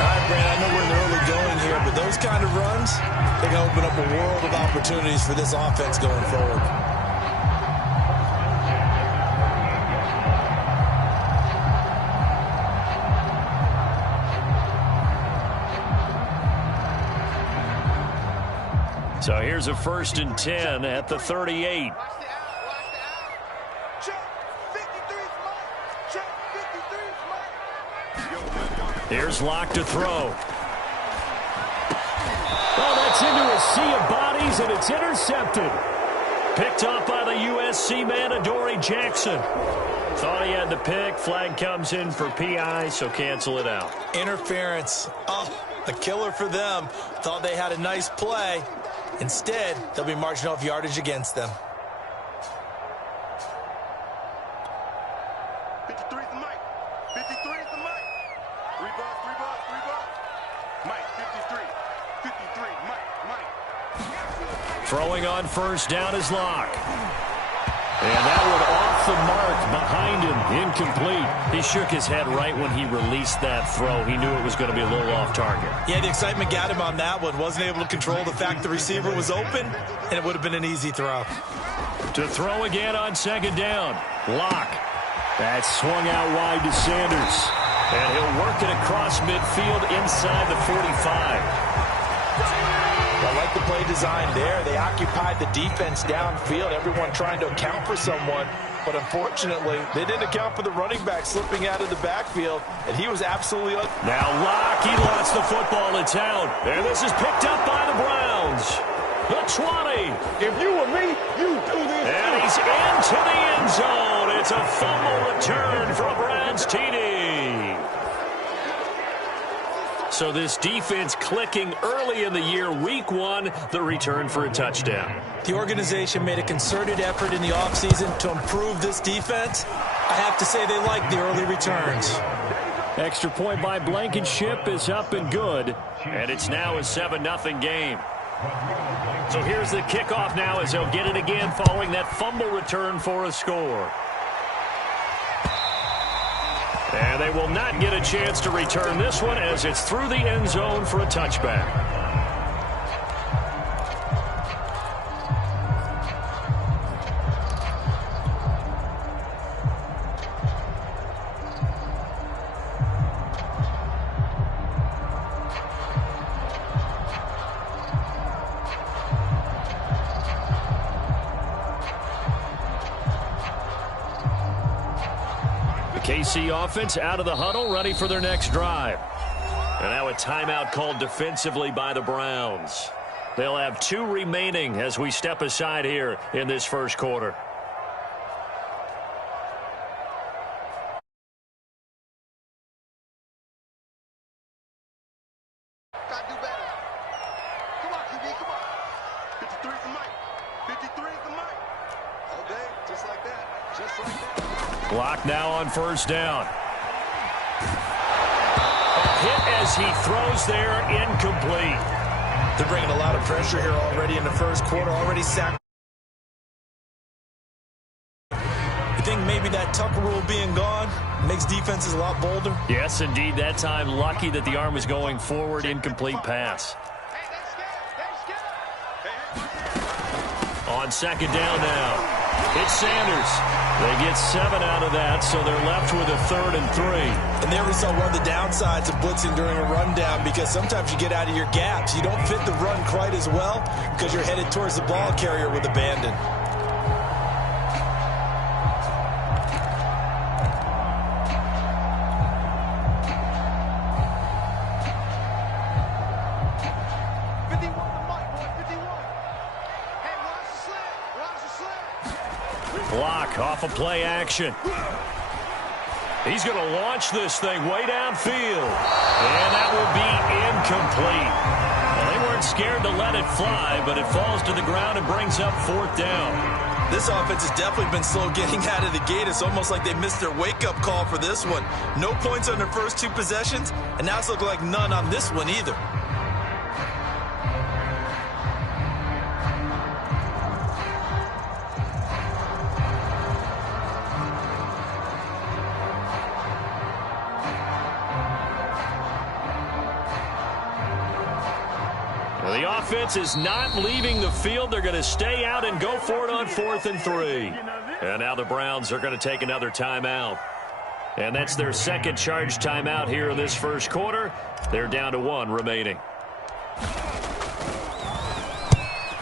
All right, Brand, I know we're in the early going here, but those kind of runs, they can open up a world of opportunities for this offense going forward. So here's a 1st and 10 at the 38. Here's Locke to throw. Oh, that's into a sea of bodies, and it's intercepted. Picked off by the USC man, Adoree Jackson. Thought he had the pick. Flag comes in for PI, so cancel it out. Interference. Oh, a killer for them. Thought they had a nice play. Instead, they'll be marching off yardage against them. 53 is the mic. 53 is the mic. 3 bucks, 3 bucks, 3 bucks. Mike, 53. 53, Mike. Throwing on first down is Locke. And that one off the mark behind him, incomplete. He shook his head right when he released that throw. He knew it was going to be a little off target. Yeah, the excitement got him on that one. Wasn't able to control the fact the receiver was open, and it would have been an easy throw. To throw again on second down, Locke. That's swung out wide to Sanders. And he'll work it across midfield inside the 45. I like the play design there. They occupied the defense downfield, everyone trying to account for someone. But unfortunately, they didn't account for the running back slipping out of the backfield, and he was absolutely... Now Locke, he lost the football. It's out. And this is picked up by the Browns. The 20. If you were me, you do this. And he's into the end zone. It's a fumble return for a Browns TD. So this defense clicking early in the year, week 1, the return for a touchdown. The organization made a concerted effort in the offseason to improve this defense. I have to say they like the early returns. Extra point by Blankenship is up and good, and it's now a 7-0 game. So here's the kickoff now as they'll get it again following that fumble return for a score. And they will not get a chance to return this one as it's through the end zone for a touchback. KC offense out of the huddle, ready for their next drive. And now a timeout called defensively by the Browns. They'll have 2 remaining as we step aside here in this first quarter. Gotta do better. Come on, QB, come on. 53 is the mic. 53 is the mic. all day, just like that. Just like that. Block now on first down. A hit as he throws there, incomplete. They're bringing a lot of pressure here already in the first quarter, already sacked. You think maybe that Tucker rule being gone makes defenses a lot bolder? Yes, indeed. That time, lucky that the arm was going forward, incomplete pass. On second down now, it's Sanders. They get 7 out of that, so they're left with a 3rd and 3. And there we saw one of the downsides of blitzing during a rundown, because sometimes you get out of your gaps. You don't fit the run quite as well because you're headed towards the ball carrier with abandon. Block off of play action. He's going to launch this thing way downfield. And that will be incomplete. Well, they weren't scared to let it fly, but it falls to the ground and brings up 4th down. This offense has definitely been slow getting out of the gate. It's almost like they missed their wake-up call for this one. No points on their first 2 possessions, and now it's looking like none on this one either. The offense is not leaving the field. They're going to stay out and go for it on 4th and 3. And now the Browns are going to take another timeout. And that's their second charge timeout here in this first quarter. They're down to 1 remaining.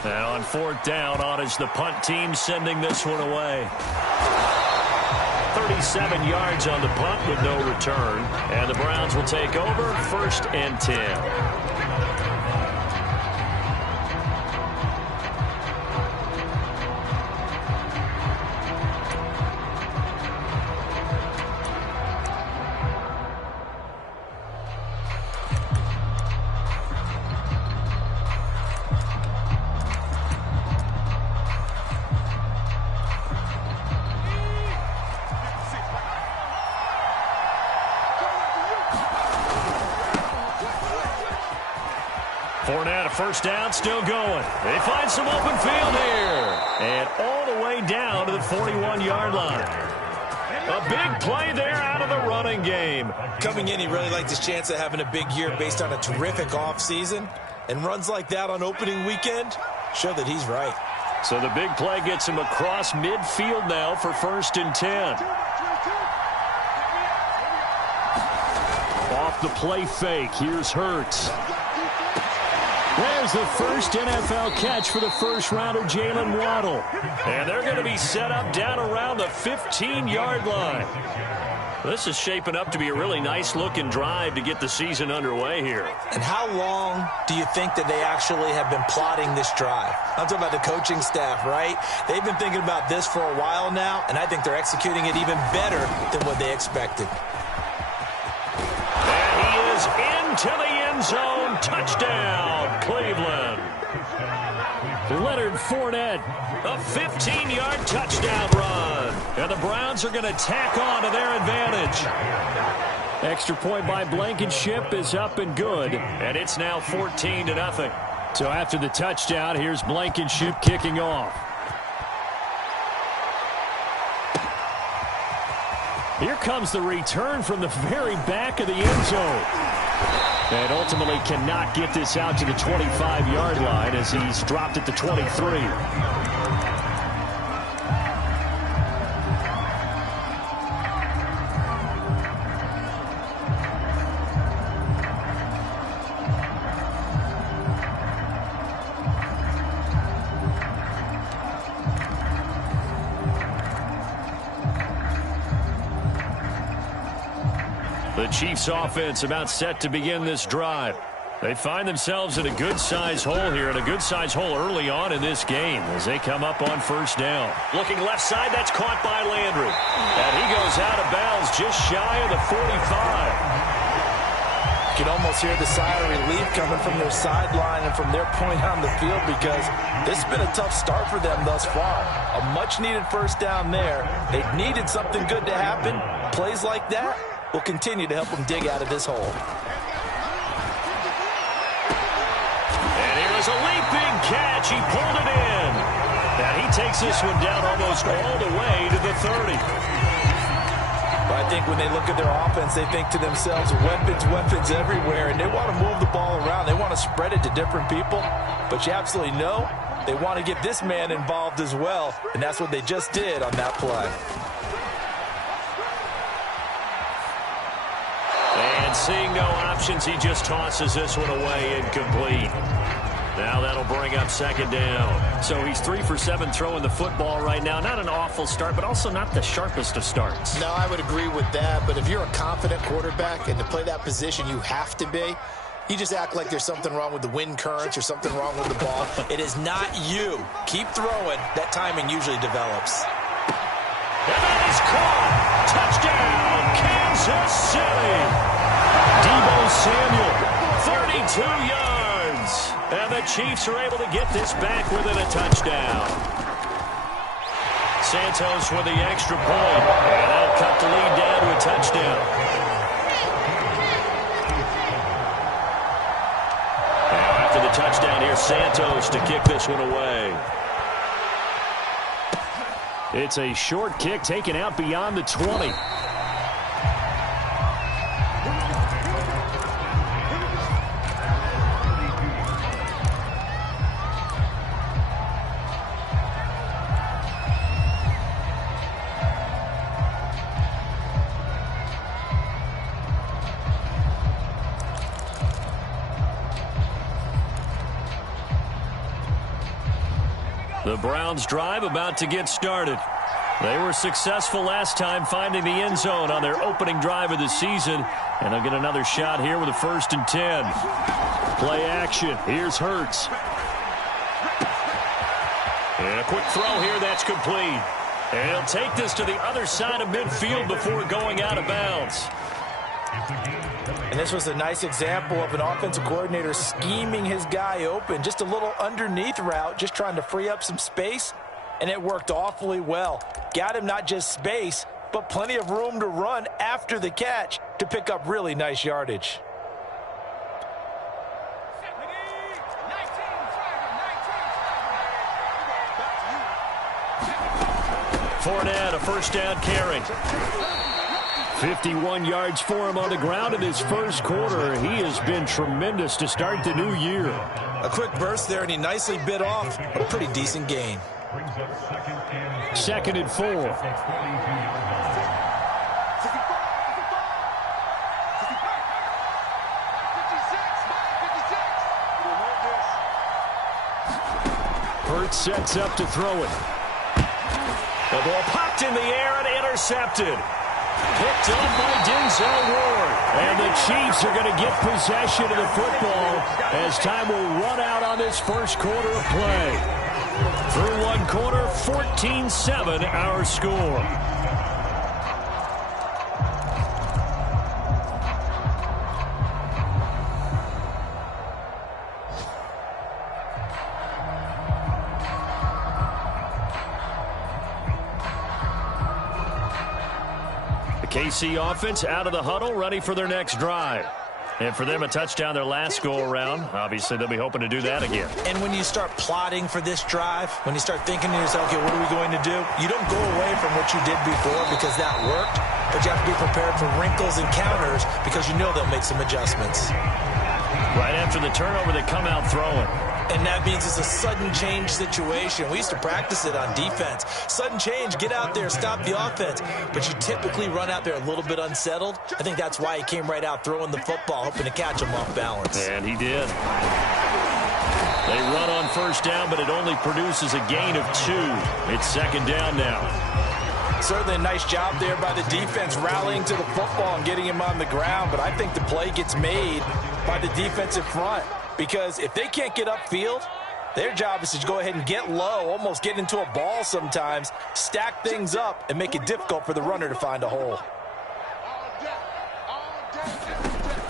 And on 4th down, on is the punt team sending this one away. 37 yards on the punt with no return. And the Browns will take over 1st and 10. Fournette, a first down, still going. They find some open field here. And all the way down to the 41-yard line. A big play there out of the running game. Coming in, he really liked his chance of having a big year based on a terrific offseason. And runs like that on opening weekend show that he's right. So the big play gets him across midfield now for 1st and 10. Off the play fake, here's Hurts. There's the first NFL catch for the first-rounder, Jalen Waddle. And they're going to be set up down around the 15-yard line. This is shaping up to be a really nice-looking drive to get the season underway here. And how long do you think that they actually have been plotting this drive? I'm talking about the coaching staff, right? They've been thinking about this for a while now, and I think they're executing it even better than what they expected. And he is into the end zone. Touchdown, Cleveland. Leonard Fournette, a 15-yard touchdown run. And the Browns are going to tack on to their advantage. Extra point by Blankenship is up and good. And it's now 14-0. So after the touchdown, here's Blankenship kicking off. Here comes the return from the very back of the end zone. And ultimately cannot get this out to the 25-yard line as he's dropped at the 23. The Chiefs offense about set to begin this drive. They find themselves in a good-sized hole here, and a good-sized hole early on in this game as they come up on first down. Looking left side, that's caught by Landry. And he goes out of bounds just shy of the 45. can almost hear the sigh of relief coming from their sideline and from their point on the field, because this has been a tough start for them thus far. A much-needed first down there. They needed something good to happen. Plays like that will continue to help them dig out of this hole. And here is a leaping catch. He pulled it in. And he takes this one down almost all the way to the 30. But I think when they look at their offense, they think to themselves, weapons, weapons everywhere, and they want to move the ball around. They want to spread it to different people. But you absolutely know they want to get this man involved as well, and that's what they just did on that play. And seeing no options, he just tosses this one away, incomplete. Now that'll bring up second down. So he's 3 for 7 throwing the football right now. Not an awful start, but also not the sharpest of starts. No, I would agree with that. But if you're a confident quarterback and to play that position, you have to be. You just act like there's something wrong with the wind currents or something wrong with the ball. It is not you. Keep throwing. That timing usually develops. And that is caught. Touchdown, Kansas City. Deebo Samuel, 32 yards. And the Chiefs are able to get this back within a touchdown. Santos with the extra point. And that'll cut the lead down to a touchdown. Now after the touchdown, here's Santos to kick this one away. It's a short kick taken out beyond the 20. The Browns' drive about to get started. They were successful last time finding the end zone on their opening drive of the season, and they'll get another shot here with a 1st and 10. Play action. Here's Hurts. And a quick throw here that's complete. And he'll take this to the other side of midfield before going out of bounds. And this was a nice example of an offensive coordinator scheming his guy open. Just a little underneath route, just trying to free up some space, and it worked awfully well. Got him not just space, but plenty of room to run after the catch to pick up really nice yardage. Fournette, a 1st down carry. 51 yards for him on the ground in his first quarter. He has been tremendous to start the new year. A quick burst there, and he nicely bit off a pretty decent gain. 2nd and 4. Hurts sets up to throw it. The ball popped in the air and intercepted. Picked up by Denzel Ward. And the Chiefs are going to get possession of the football as time will run out on this first quarter of play. Through one quarter, 14-7 our score. KC offense out of the huddle, ready for their next drive. And for them, a touchdown their last go-around. Obviously, they'll be hoping to do that again. And when you start plotting for this drive, when you start thinking to yourself, okay, what are we going to do? You don't go away from what you did before because that worked, but you have to be prepared for wrinkles and counters because you know they'll make some adjustments. Right after the turnover, they come out throwing. And that means it's a sudden change situation. We used to practice it on defense. Sudden change, get out there, stop the offense. But you typically run out there a little bit unsettled. I think that's why he came right out throwing the football, hoping to catch him off balance. And he did. They run on 1st down, but it only produces a gain of 2. It's 2nd down now. Certainly a nice job there by the defense rallying to the football and getting him on the ground. But I think the play gets made by the defensive front. Because if they can't get upfield, their job is to go ahead and get low, almost get into a ball sometimes, stack things up, and make it difficult for the runner to find a hole.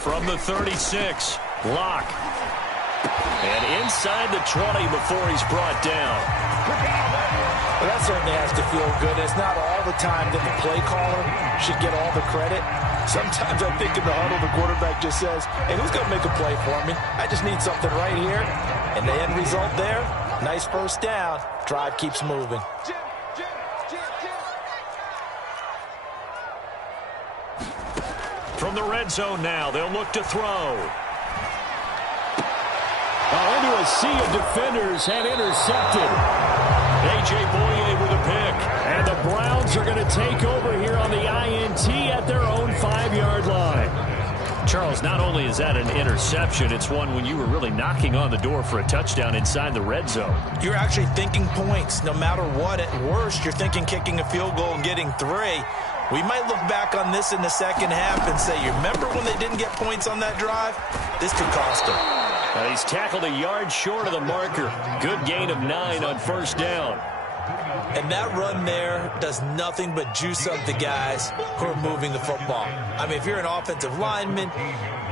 From the 36, Locke. And inside the 20 before he's brought down. Well, that certainly has to feel good. It's not all the time that the play caller should get all the credit. Sometimes I think in the huddle, the quarterback just says, hey, who's going to make a play for me? I just need something right here. And the end result there, nice first down. Drive keeps moving. From the red zone now, they'll look to throw. Into a sea of defenders and intercepted. A.J. Boye with a pick. And the Browns are going to take over here on the INT at their own 5-yard line. Charles, not only is that an interception, it's one when you were really knocking on the door for a touchdown inside the red zone. You're actually thinking points. No matter what, at worst, you're thinking kicking a field goal and getting 3. We might look back on this in the second half and say, you remember when they didn't get points on that drive? This could cost them. He's tackled a yard short of the marker. Good gain of 9 on first down. And that run there does nothing but juice up the guys who are moving the football. I mean, if you're an offensive lineman,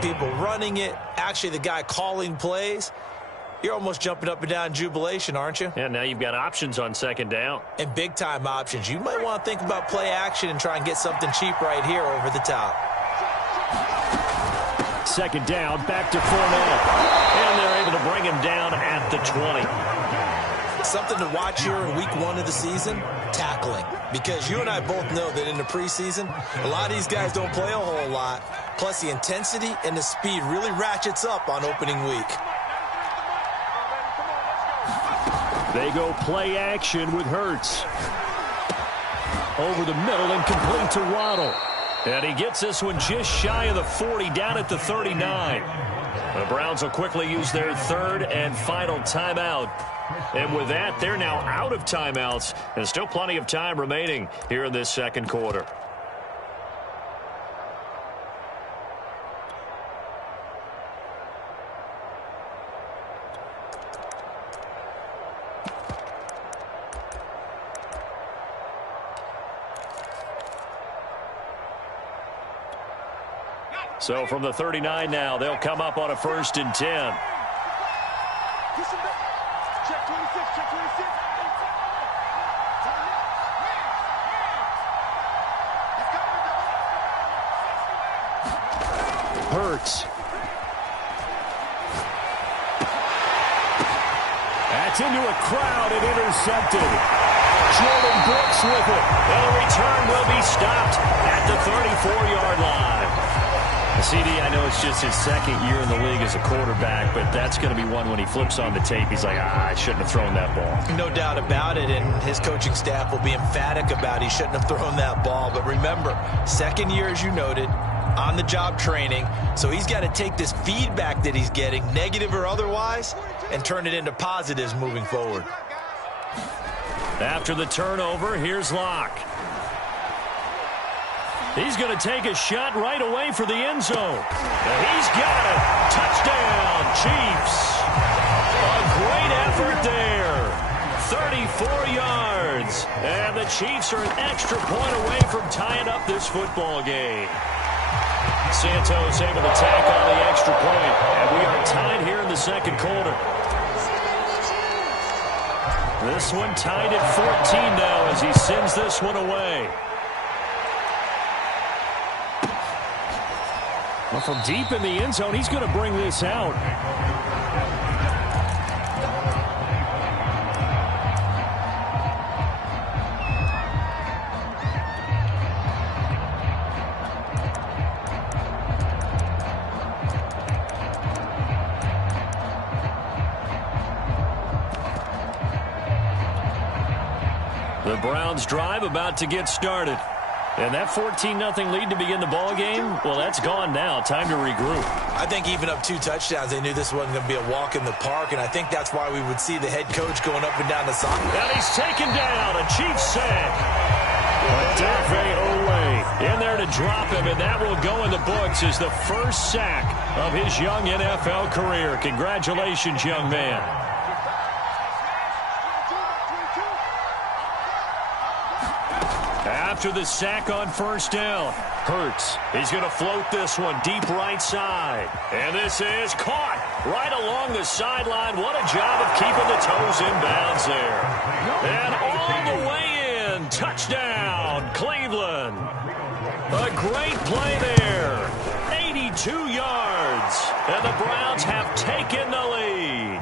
people running it, actually the guy calling plays, you're almost jumping up and down in jubilation, aren't you? And now you've got options on second down. And big-time options. You might want to think about play action and try and get something cheap right here over the top. Second down, back to Fournette. And they're able to bring him down at the 20. Something to watch here in week 1 of the season, tackling. Because you and I both know that in the preseason, a lot of these guys don't play a whole lot. Plus, the intensity and the speed really ratchets up on opening week. They go play action with Hurts. Over the middle and complete to Waddle. And he gets this one just shy of the 40, down at the 39. The Browns will quickly use their third and final timeout. And with that, they're now out of timeouts. And still plenty of time remaining here in this second quarter. So from the 39 now, they'll come up on a 1st and 10. Check 26, check 26. Hurts. That's into a crowd and intercepted. Jordan Brooks with it. And the return will be stopped at the 34-yard line. CD, I know it's just his second year in the league as a quarterback, but that's going to be one when he flips on the tape. He's like, I shouldn't have thrown that ball. No doubt about it, and his coaching staff will be emphatic about he shouldn't have thrown that ball. But remember, second year, as you noted, on-the-job training, so he's got to take this feedback that he's getting, negative or otherwise, and turn it into positives moving forward. After the turnover, here's Locke. He's going to take a shot right away for the end zone. And he's got it. Touchdown, Chiefs. A great effort there. 34 yards. And the Chiefs are an extra point away from tying up this football game. Santos able to tack on the extra point. And we are tied here in the second quarter. This one tied at 14 now as he sends this one away. Well, from deep in the end zone, he's going to bring this out. The Browns drive about to get started. And that 14-0 lead to begin the ball game, well, that's gone now. Time to regroup. I think even up 2 touchdowns, they knew this wasn't going to be a walk in the park, and I think that's why we would see the head coach going up and down the sideline. And he's taken down. A Chiefs sack. Odafe Oweh in there to drop him, and that will go in the books as the first sack of his young NFL career. Congratulations, young man. After the sack on first down, Hurts. He's going to float this one deep right side. And this is caught right along the sideline. What a job of keeping the toes in bounds there. And all the way in. Touchdown, Cleveland. A great play there. 82 yards. And the Browns have taken the lead.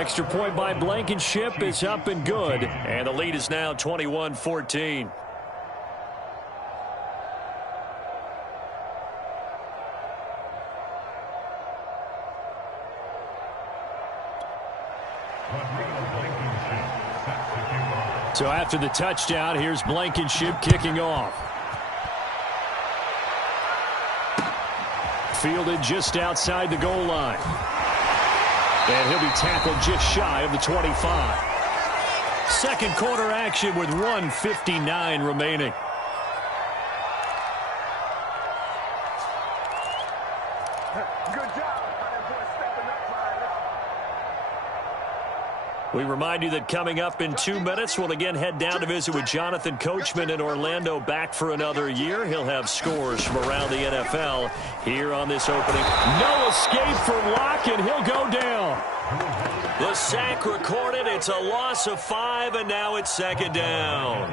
Extra point by Blankenship is up and good. And the lead is now 21-14. So after the touchdown, here's Blankenship kicking off. Fielded just outside the goal line. And he'll be tackled just shy of the 25. Second quarter action with 1:59 remaining. Good job. We remind you that coming up in 2 minutes, we'll again head down to visit with Jonathan Coachman in Orlando, back for another year. He'll have scores from around the NFL here on this opening. No escape for Locke, and he'll go down. The sack recorded. It's a loss of 5, and now it's second down.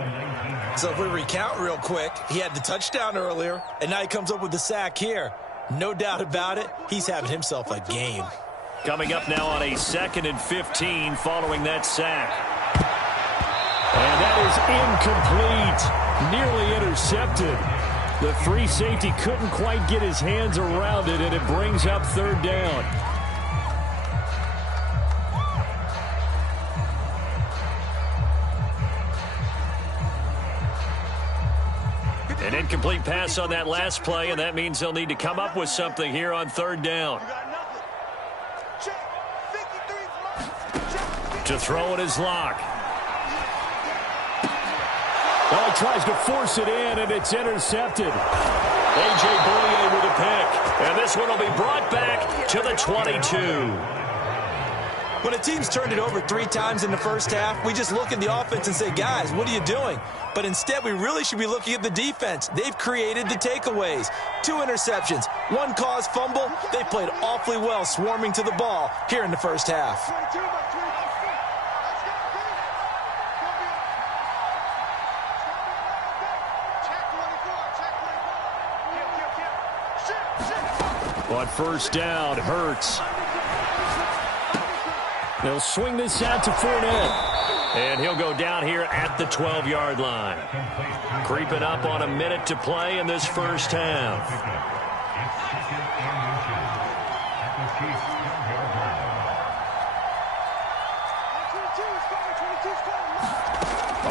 So if we recount real quick, he had the touchdown earlier, and now he comes up with the sack here. No doubt about it, he's having himself a game. Coming up now on a 2nd and 15 following that sack. And that is incomplete. Nearly intercepted. The free safety couldn't quite get his hands around it, and it brings up third down. An incomplete pass on that last play, and that means they'll need to come up with something here on third down. To throw it is Locke. Oh, he tries to force it in, and it's intercepted. A.J. Bouye with a pick. And this one will be brought back to the 22. When a team's turned it over 3 times in the first half, we just look at the offense and say, guys, what are you doing? But instead, we really should be looking at the defense. They've created the takeaways. 2 interceptions, 1 caused fumble. They played awfully well swarming to the ball here in the first half. On first down, Hurts. They'll swing this out to Fournette. And he'll go down here at the 12-yard line. Creeping up on a minute to play in this first half.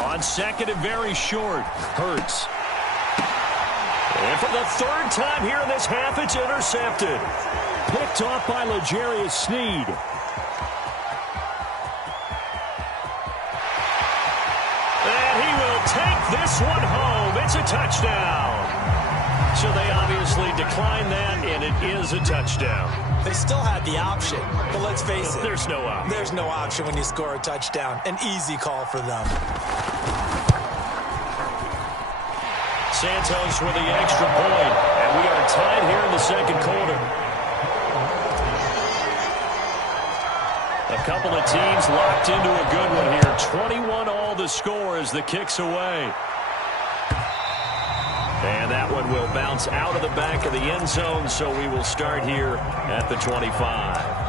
On second and very short, Hurts. And for the 3rd time here in this half, it's intercepted. Picked off by L'Jarius Sneed. And he will take this one home. It's a touchdown. So they obviously declined that, and it is a touchdown. They still had the option, but let's face it. There's no option. There's no option when you score a touchdown. An easy call for them. Santos with the extra point, and we are tied here in the second quarter. A couple of teams locked into a good one here. 21 all the score as the kick's away. And that one will bounce out of the back of the end zone, so we will start here at the 25.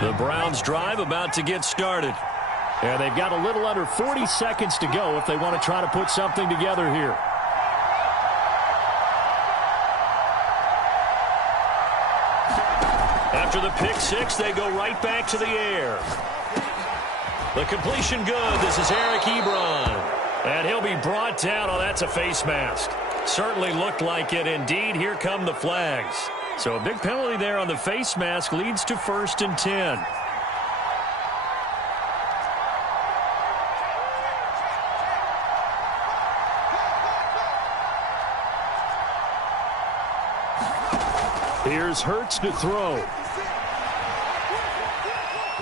The Browns drive about to get started. And they've got a little under 40 seconds to go if they want to try to put something together here. After the pick six, they go right back to the air. The completion good. This is Eric Ebron. And he'll be brought down. Oh, that's a face mask. Certainly looked like it. Indeed, here come the flags. So a big penalty there on the face mask leads to 1st and 10. Here's Hurts to throw.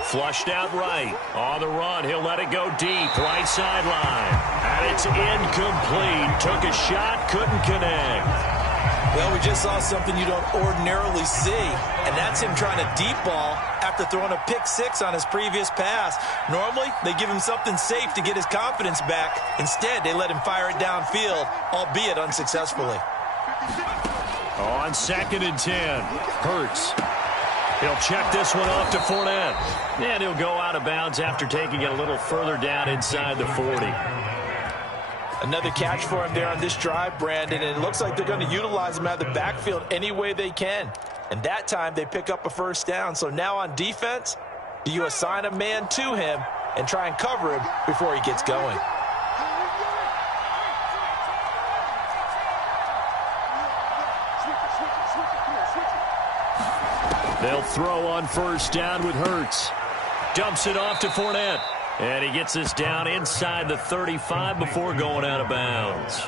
Flushed out right. On the run, he'll let it go deep. Right sideline. And it's incomplete. Took a shot, couldn't connect. Well, we just saw something you don't ordinarily see, and that's him trying to deep ball after throwing a pick six on his previous pass. Normally, they give him something safe to get his confidence back. Instead, they let him fire it downfield, albeit unsuccessfully. On 2nd and 10, Hurts. He'll check this one off to Fournette. And he'll go out of bounds after taking it a little further down inside the 40. Another catch for him there on this drive, Brandon, and it looks like they're going to utilize him out of the backfield any way they can. And that time they pick up a first down. So now on defense, do you assign a man to him and try and cover him before he gets going? They'll throw on first down with Hurts. Dumps it off to Fournette. And he gets this down inside the 35 before going out of bounds.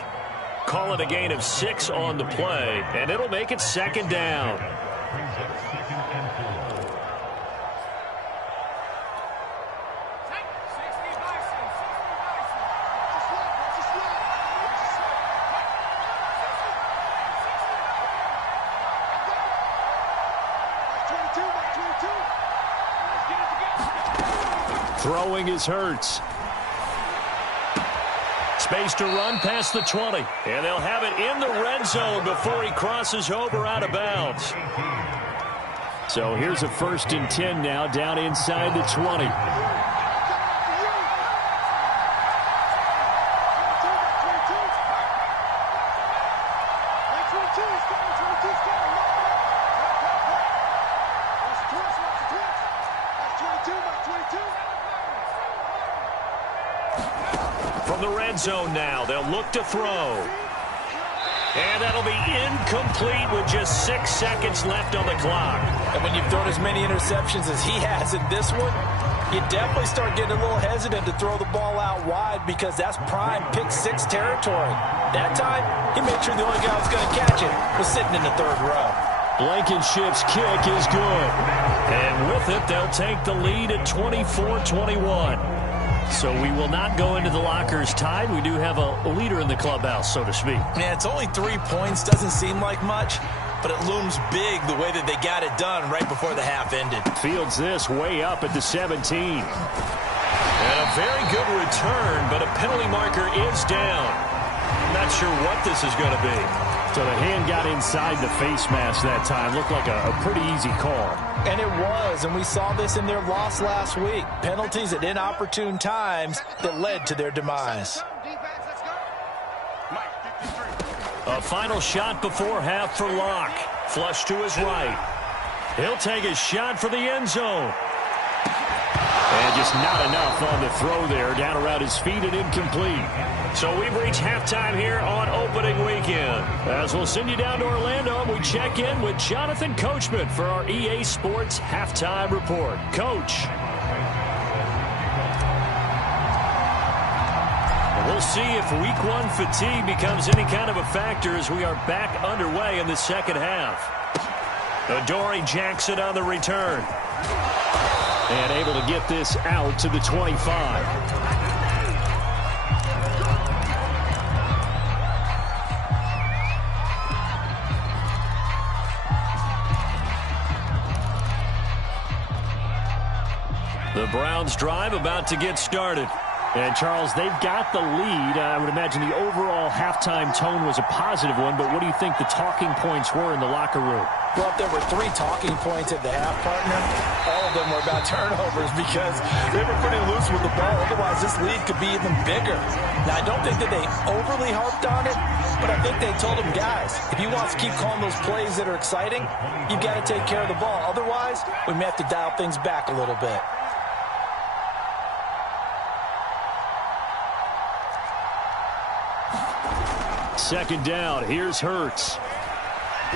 Call it a gain of 6 on the play, and it'll make it 2nd down. Throwing is Hurts. Space to run past the 20. And they'll have it in the red zone before he crosses over out of bounds. So here's a 1st and 10 now down inside the 20. From the red zone now, they'll look to throw. And that'll be incomplete with just 6 seconds left on the clock. And when you've thrown as many interceptions as he has in this one, you definitely start getting a little hesitant to throw the ball out wide because that's prime pick six territory. That time, he made sure the only guy who was going to catch it was sitting in the 3rd row. Blankenship's kick is good. And with it, they'll take the lead at 24-21. So we will not go into the lockers tied. We do have a leader in the clubhouse, so to speak. Yeah, it's only 3 points. Doesn't seem like much, but it looms big the way that they got it done right before the half ended. Fields this way up at the 17. And a very good return, but a penalty marker is down. I'm not sure what this is going to be. So the hand got inside the face mask that time. Looked like a pretty easy call. And it was, and we saw this in their loss last week. Penalties at inopportune times that led to their demise. A final shot before half for Locke. Flush to his right. He'll take a shot for the end zone. And just not enough on the throw there. Down around his feet and incomplete. So we've reached halftime here on opening weekend. As we'll send you down to Orlando, we check in with Jonathan Coachman for our EA Sports Halftime Report. Coach. We'll see if week 1 fatigue becomes any kind of a factor as we are back underway in the second half. Adoree Jackson on the return. And able to get this out to the 25. The Browns drive about to get started. And, Charles, they've got the lead. I would imagine the overall halftime tone was a positive one, but what do you think the talking points were in the locker room? Well, if there were 3 talking points at the half, partner, all of them were about turnovers because they were pretty loose with the ball. Otherwise, this lead could be even bigger. Now, I don't think that they overly harped on it, but I think they told them, guys, if you want to keep calling those plays that are exciting, you've got to take care of the ball. Otherwise, we may have to dial things back a little bit. Second down, here's Hurts.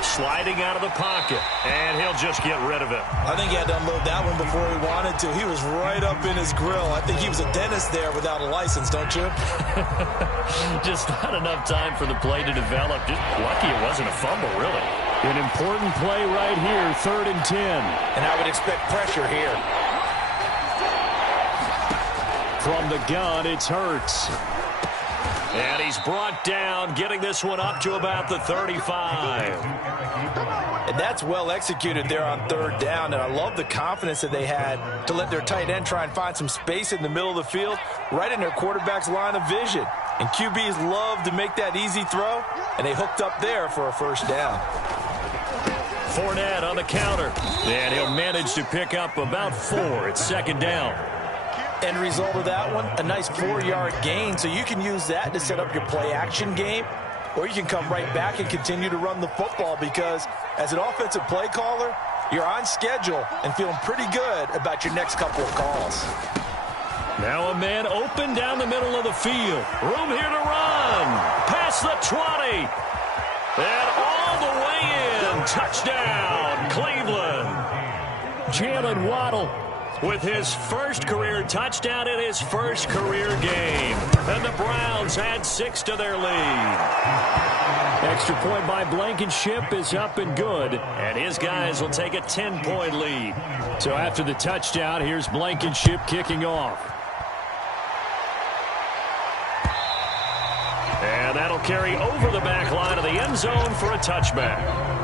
Sliding out of the pocket, and he'll just get rid of it. I think he had to unload that one before he wanted to. He was right up in his grill. I think he was a dentist there without a license, don't you? Just not enough time for the play to develop. Just lucky it wasn't a fumble, really. An important play right here, 3rd and 10. And I would expect pressure here. From the gun, it's Hurts. And he's brought down, getting this one up to about the 35. And that's well executed there on 3rd down. And I love the confidence that they had to let their tight end try and find some space in the middle of the field, right in their quarterback's line of vision. And QBs love to make that easy throw, and they hooked up there for a 1st down. Fournette on the counter. And he'll manage to pick up about 4. It's 2nd down. End result of that one, a nice 4-yard gain. So you can use that to set up your play-action game, or you can come right back and continue to run the football because as an offensive play caller, you're on schedule and feeling pretty good about your next couple of calls. Now a man open down the middle of the field. Room here to run. Past the 20. And all the way in. Touchdown, Cleveland. Jalen Waddle with his first career touchdown in his first career game. And the Browns add 6 to their lead. Extra point by Blankenship is up and good. And his guys will take a 10-point lead. So after the touchdown, here's Blankenship kicking off. And that'll carry over the back line of the end zone for a touchback.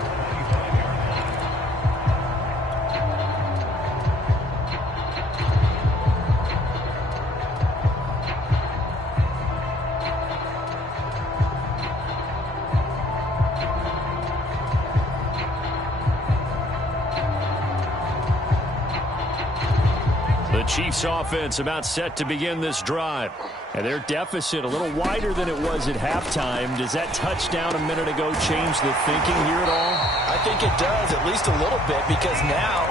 The Chiefs offense about set to begin this drive. And their deficit a little wider than it was at halftime. Does that touchdown a minute ago change the thinking here at all? I think it does, at least a little bit, because now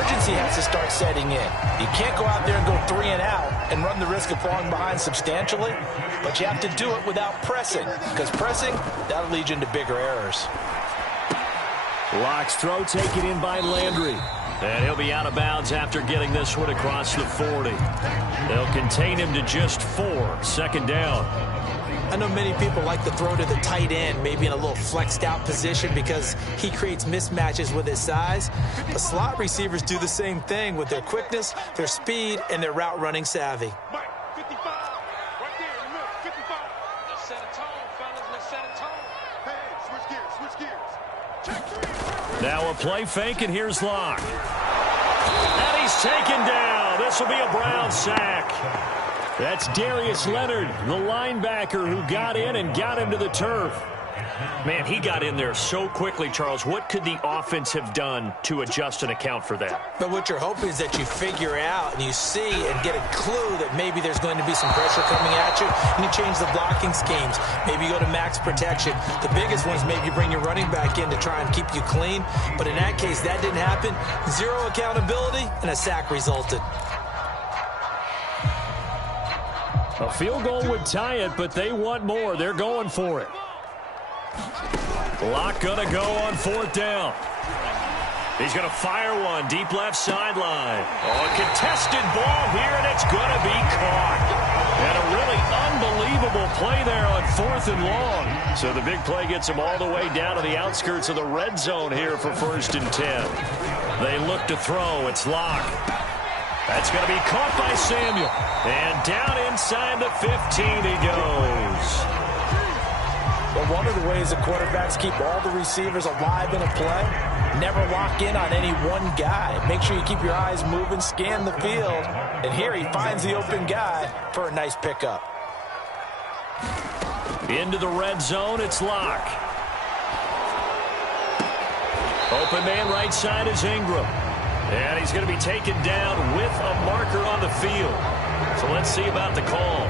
urgency has to start setting in. You can't go out there and go 3 and out and run the risk of falling behind substantially, but you have to do it without pressing, because pressing, that'll lead you into bigger errors. Locke's throw taken in by Landry. And he'll be out of bounds after getting this one across the 40. They'll contain him to just 4. 2nd down. I know many people like to throw to the tight end, maybe in a little flexed out position because he creates mismatches with his size. But slot receivers do the same thing with their quickness, their speed, and their route running savvy. Mike, 55. Right there in the middle, 55. Let's set a tone, fellas. Let's set a tone. Hey, switch gears, switch gears. Check 3. Now a play fake, and here's Locke. And he's taken down. This will be a Brown sack. That's Darius Leonard, the linebacker who got in and got him to the turf. Man, he got in there so quickly, Charles. What could the offense have done to adjust and account for that? But what you're hoping is that you figure out and you see and get a clue that maybe there's going to be some pressure coming at you, and you change the blocking schemes. Maybe you go to max protection. The biggest one is maybe you bring your running back in to try and keep you clean. But in that case, that didn't happen. 0 accountability, and a sack resulted. A field goal would tie it, but they want more. They're going for it. Locke gonna go on 4th down. He's gonna fire one deep left sideline. Oh, a contested ball here, and it's gonna be caught. And a really unbelievable play there on 4th and long. So the big play gets them all the way down to the outskirts of the red zone here for 1st and 10. They look to throw. It's Locke. That's going to be caught by Samuel. And down inside the 15 he goes. Well, one of the ways the quarterbacks keep all the receivers alive in a play, never lock in on any one guy. Make sure you keep your eyes moving, scan the field. And here he finds the open guy for a nice pickup. Into the red zone, it's Locke. Open man right side is Ingram. And he's going to be taken down with a marker on the field. So let's see about the call.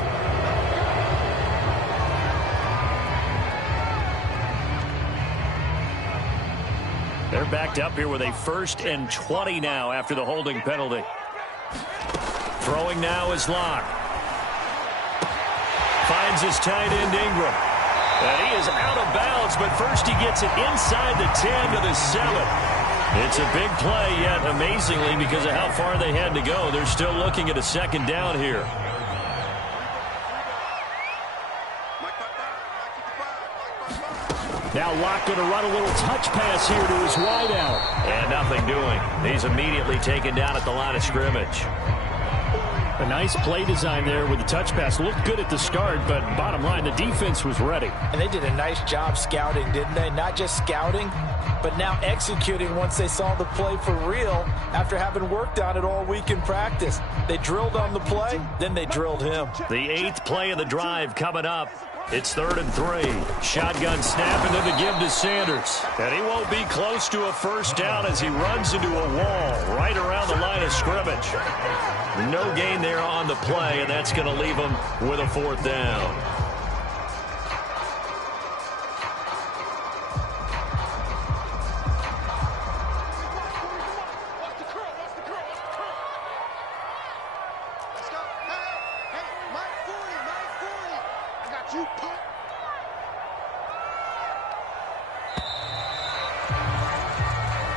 They're backed up here with a 1st and 20 now after the holding penalty. Throwing now is Locke. Finds his tight end Ingram. And he is out of bounds, but first he gets it inside the 10 to the 7. It's a big play, yet amazingly, because of how far they had to go, they're still looking at a 2nd down here. Now Locke going to run a little touch pass here to his wideout. And nothing doing. He's immediately taken down at the line of scrimmage. A nice play design there with the touch pass. Looked good at the start, but bottom line, the defense was ready. And they did a nice job scouting, didn't they? Not just scouting, but now executing once they saw the play for real after having worked on it all week in practice. They drilled on the play, then they drilled him. The 8th play of the drive coming up. It's 3rd and 3. Shotgun snap and then the give to Sanders. And he won't be close to a first down as he runs into a wall right around the line of scrimmage. No gain there on the play, and that's going to leave him with a 4th down.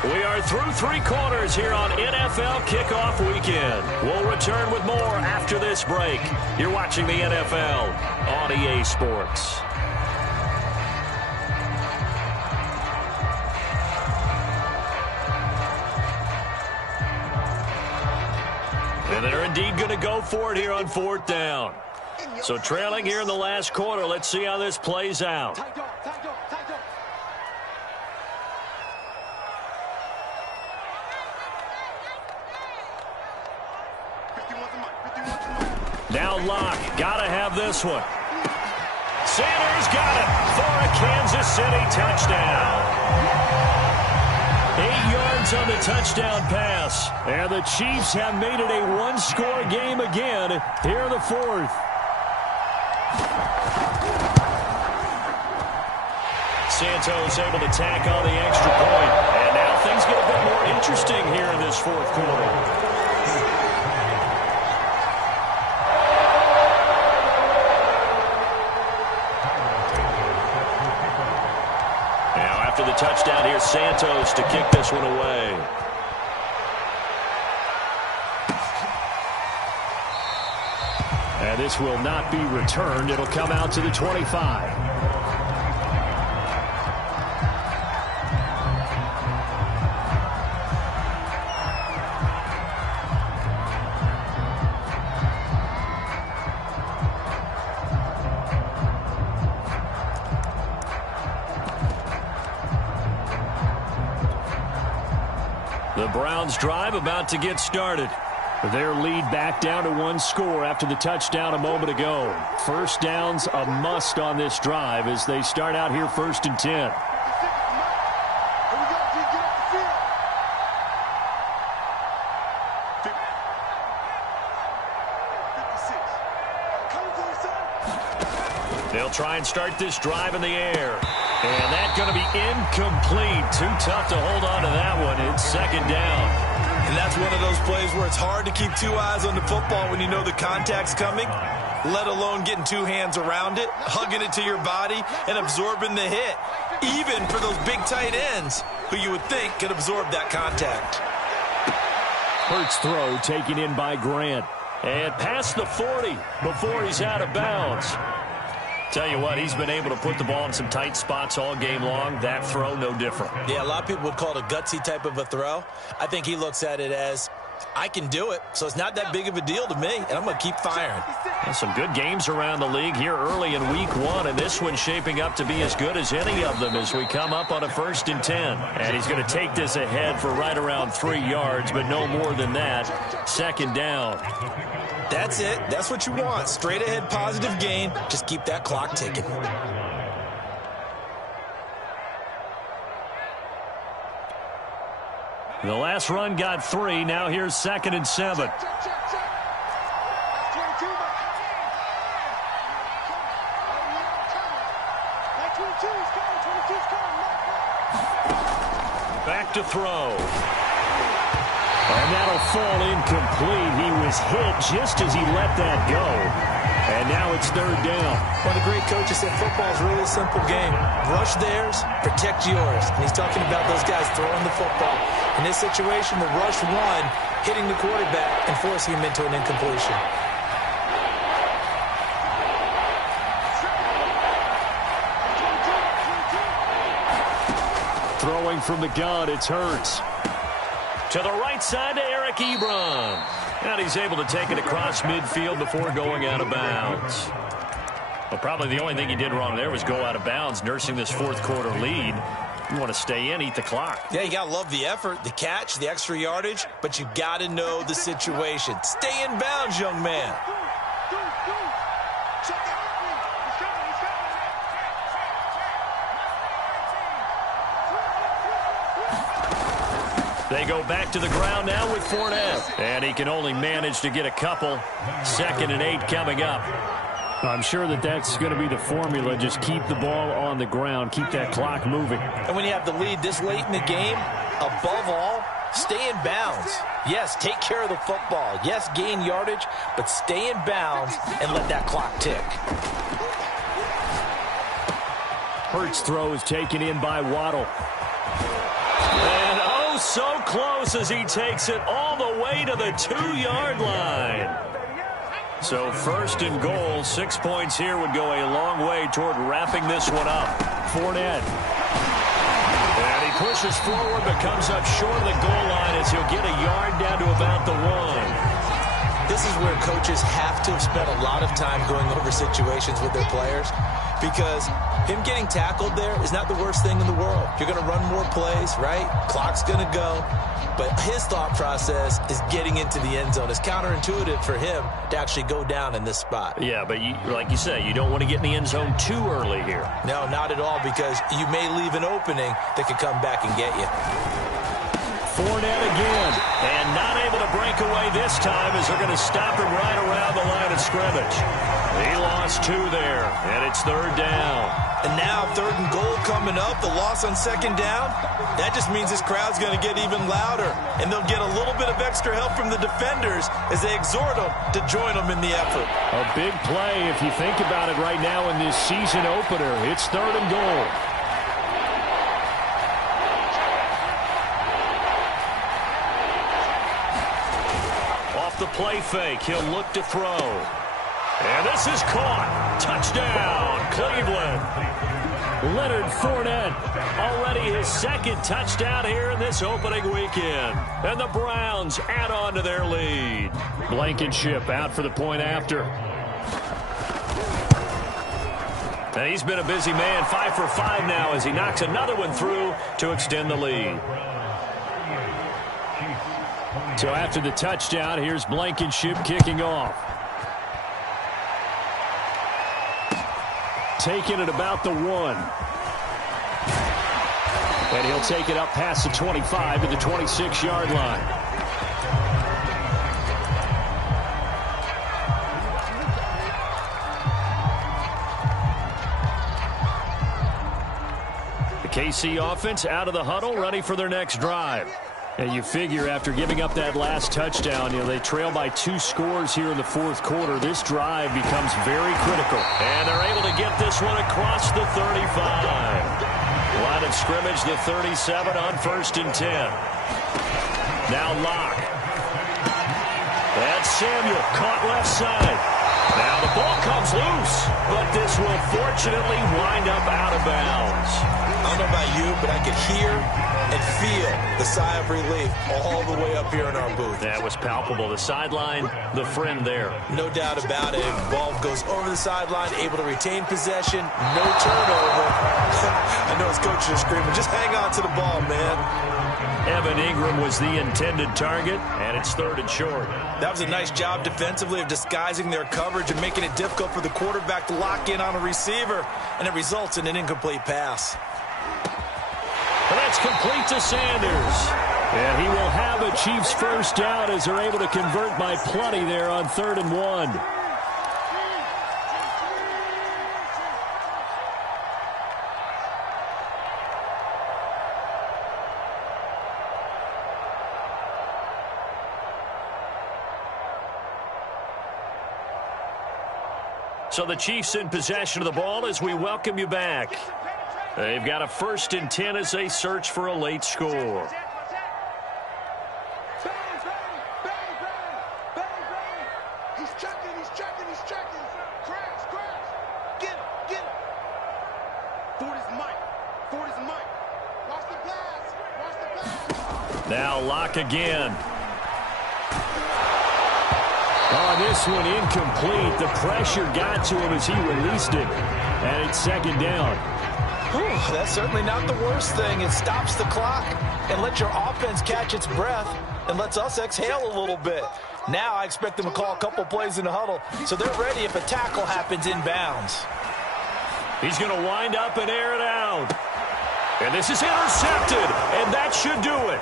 We are through 3 quarters here on NFL Kickoff Weekend. We'll return with more after this break. You're watching the NFL on EA Sports. And they're indeed going to go for it here on 4th down. So trailing here in the last quarter. Let's see how this plays out. Now Locke, gotta have this one. Sanders got it for a Kansas City touchdown. 8 yards on the touchdown pass. And the Chiefs have made it a 1-score game again here in the 4th. Santos able to tack on the extra point. And now things get a bit more interesting here in this 4th quarter. After the touchdown, here's Santos to kick this one away. And this will not be returned. It'll come out to the 25. The Browns drive about to get started. Their lead back down to 1 score after the touchdown a moment ago. First down's a must on this drive as they start out here 1st and 10. They'll try and start this drive in the air. And that's going to be incomplete. Too tough to hold on to that one. It's 2nd down. And that's one of those plays where it's hard to keep 2 eyes on the football when you know the contact's coming, let alone getting 2 hands around it, hugging it to your body, and absorbing the hit, even for those big tight ends who you would think could absorb that contact. Hurts throw taken in by Grant. And past the 40 before he's out of bounds. Tell you what, he's been able to put the ball in some tight spots all game long. That throw, no different. Yeah, a lot of people would call it a gutsy type of a throw. I think he looks at it as, I can do it, so it's not that big of a deal to me, and I'm going to keep firing. Well, some good games around the league here early in week 1, and this one's shaping up to be as good as any of them as we come up on a 1st and 10. And he's going to take this ahead for right around 3 yards, but no more than that. 2nd down. That's it. That's what you want. Straight ahead positive gain. Just keep that clock ticking. The last run got 3. Now here's 2nd and 7. Back to throw. And that'll fall incomplete. He was hit just as he let that go. And now it's 3rd down. One of the great coaches said football is really a simple game. Rush theirs, protect yours. And he's talking about those guys throwing the football. In this situation, the rush one, hitting the quarterback and forcing him into an incompletion. Throwing from the gun, it's Hurts. To the right side to Eric Ebron. And he's able to take it across midfield before going out of bounds. Well, probably the only thing he did wrong there was go out of bounds, nursing this fourth quarter lead. You want to stay in, eat the clock. Yeah, you got to love the effort, the catch, the extra yardage, but you got to know the situation. Stay in bounds, young man. They go back to the ground now with Fournette. And he can only manage to get a couple. 2nd and 8 coming up. I'm sure that's going to be the formula. Just keep the ball on the ground. Keep that clock moving. And when you have the lead this late in the game, above all, stay in bounds. Yes, take care of the football. Yes, gain yardage, but stay in bounds and let that clock tick. Hurts' throw is taken in by Waddle. And oh, so close as he takes it all the way to the 2-yard line. So 1st and goal, 6 points here would go a long way toward wrapping this one up. Fournette. And he pushes forward but comes up short of the goal line as he'll get a yard down to about the 1. This is where coaches have to have spent a lot of time going over situations with their players, because him getting tackled there is not the worst thing in the world. You're going to run more plays, right? Clock's going to go. But his thought process is getting into the end zone. It's counterintuitive for him to actually go down in this spot. Yeah, but like you say, you don't want to get in the end zone too early here. No, not at all, because you may leave an opening that could come back and get you. Fournette again, and not able to break away this time as they're going to stop him right around the line of scrimmage. He lost 2 there, and it's 3rd down. And now 3rd and goal coming up, the loss on 2nd down. That just means this crowd's going to get even louder, and they'll get a little bit of extra help from the defenders as they exhort them to join them in the effort. A big play if you think about it right now in this season opener. It's 3rd and goal. The play fake. He'll look to throw. And this is caught. Touchdown, Cleveland. Leonard Fournette, already his 2nd touchdown here in this opening weekend. And the Browns add on to their lead. Blankenship out for the point after. And he's been a busy man, 5 for 5 now as he knocks another one through to extend the lead. So after the touchdown, here's Blankenship kicking off. Taking it about the 1. And he'll take it up past the 25 to the 26-yard line. The KC offense out of the huddle, ready for their next drive. And you figure after giving up that last touchdown, they trail by 2 scores here in the 4th quarter. This drive becomes very critical. And they're able to get this one across the 35. Line of scrimmage, the 37 on 1st and 10. Now Locke. That's Samuel, caught left side. Now the ball comes loose, but this will fortunately wind up out of bounds. I don't know about you, but I could hear and feel the sigh of relief all the way up here in our booth. That was palpable. The sideline, the friend there. No doubt about it. Ball goes over the sideline, able to retain possession, no turnover. I know his coaches are screaming, just hang on to the ball, man. Evan Ingram was the intended target, and it's 3rd and short. That was a nice job defensively of disguising their coverage and making it difficult for the quarterback to lock in on a receiver, and it results in an incomplete pass. And that's complete to Sanders. And he will have a Chiefs first down as they're able to convert by plenty there on 3rd and 1. So the Chiefs in possession of the ball as we welcome you back. They've got a 1st and 10 as they search for a late score. He's checking. Crash. Get him. Ford is Mike. Now Locke again. Oh, this one incomplete. The pressure got to him as he released it. And it's second down. Whew, that's certainly not the worst thing. It stops the clock and lets your offense catch its breath and lets us exhale a little bit. Now I expect them to call a couple plays in the huddle so they're ready if a tackle happens inbounds. He's going to wind up and air it out. And this is intercepted, and that should do it.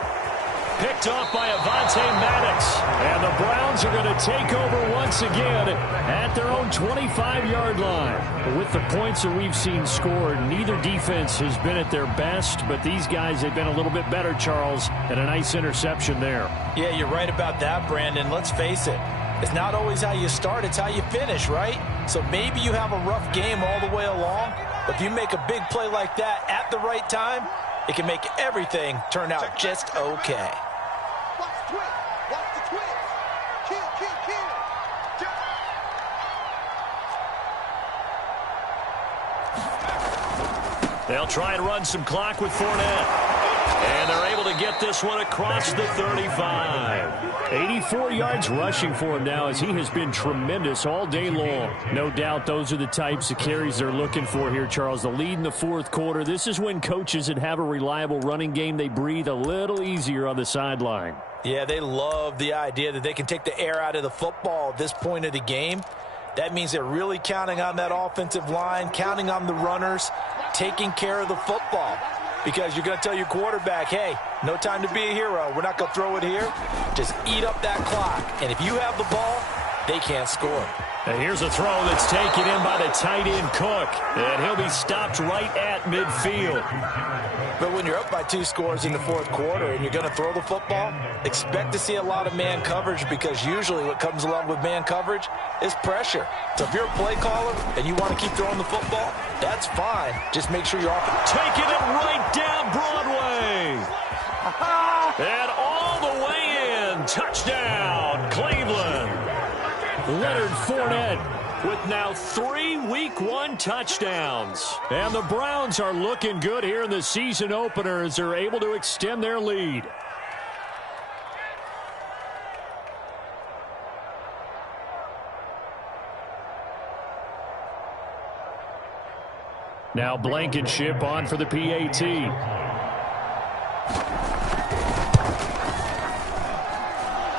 Picked off by Avonte Maddox. And the Browns are going to take over once again at their own 25-yard line. With the points that we've seen scored, neither defense has been at their best, but these guys have been a little bit better, Charles, and a nice interception there. Yeah, you're right about that, Brandon. Let's face it. It's not always how you start, it's how you finish, right? So maybe you have a rough game all the way along, but if you make a big play like that at the right time, it can make everything turn out just okay. They'll try and run some clock with Fournette. And they're able to get this one across the 35. 84 yards rushing for him now as he has been tremendous all day long. No doubt those are the types of carries they're looking for here, Charles. The lead in the fourth quarter. This is when coaches that have a reliable running game, they breathe a little easier on the sideline. Yeah, they love the idea that they can take the air out of the football at this point of the game. That means they're really counting on that offensive line, counting on the runners, taking care of the football. Because you're going to tell your quarterback, hey, no time to be a hero. We're not going to throw it here. Just eat up that clock. And if you have the ball, they can't score. And here's a throw that's taken in by the tight end Cook. And he'll be stopped right at midfield. But when you're up by 2 scores in the fourth quarter and you're going to throw the football, expect to see a lot of man coverage because usually what comes along with man coverage is pressure. So if you're a play caller and you want to keep throwing the football, that's fine. Just make sure you're off. Taking it right down Broadway. And all the way in. Touchdown, Cleveland. Leonard Fournette with now 3 Week 1 touchdowns. And the Browns are looking good here in the season opener as they're able to extend their lead. Now Blankenship on for the PAT.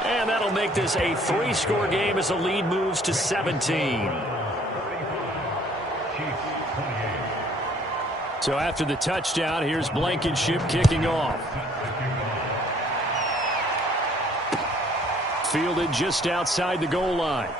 And that'll make this a 3-score game as the lead moves to 17. So after the touchdown, here's Blankenship kicking off. Fielded just outside the goal line.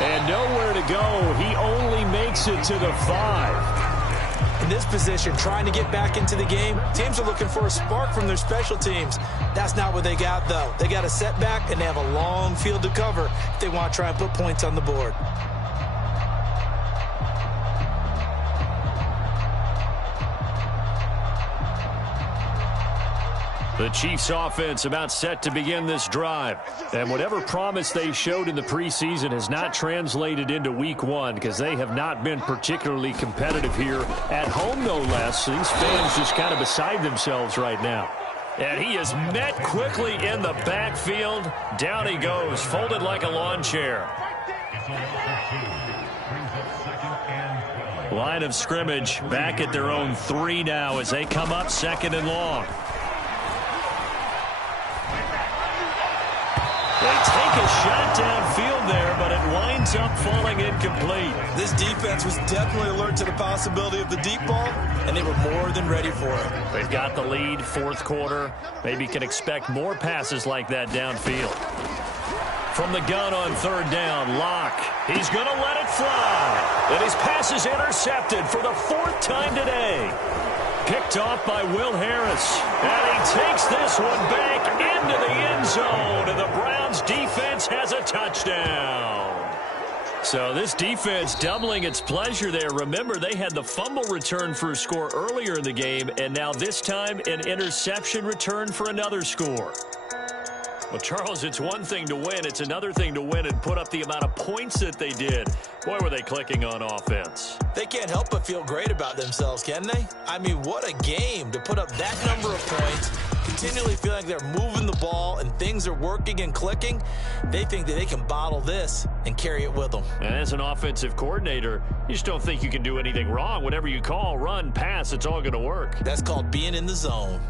And nowhere to go. He only makes it to the 5. In this position, trying to get back into the game, teams are looking for a spark from their special teams. That's not what they got, though. They got a setback, and they have a long field to cover if they want to try and put points on the board. The Chiefs offense about set to begin this drive. And whatever promise they showed in the preseason has not translated into week 1 because they have not been particularly competitive here at home, no less. These fans just kind of beside themselves right now. And he is met quickly in the backfield. Down he goes, folded like a lawn chair. Line of scrimmage back at their own 3 now as they come up 2nd and long. They take a shot downfield there, but it winds up falling incomplete. This defense was definitely alert to the possibility of the deep ball, and they were more than ready for it. They've got the lead, 4th quarter. Maybe can expect more passes like that downfield. From the gun on 3rd down, Locke. He's going to let it fly. And his pass is intercepted for the 4th time today. Picked off by Will Harris. And he takes this one back into the end zone. And the Browns defense has a touchdown. So this defense doubling its pleasure there. Remember, they had the fumble return for a score earlier in the game. And now this time an interception return for another score. Well, Charles, it's one thing to win. It's another thing to win and put up the amount of points that they did. Boy, were they clicking on offense. They can't help but feel great about themselves, can they? I mean, what a game to put up that number of points, continually feeling like they're moving the ball and things are working and clicking. They think that they can bottle this and carry it with them. And as an offensive coordinator, you just don't think you can do anything wrong. Whatever you call, run, pass, it's all going to work. That's called being in the zone.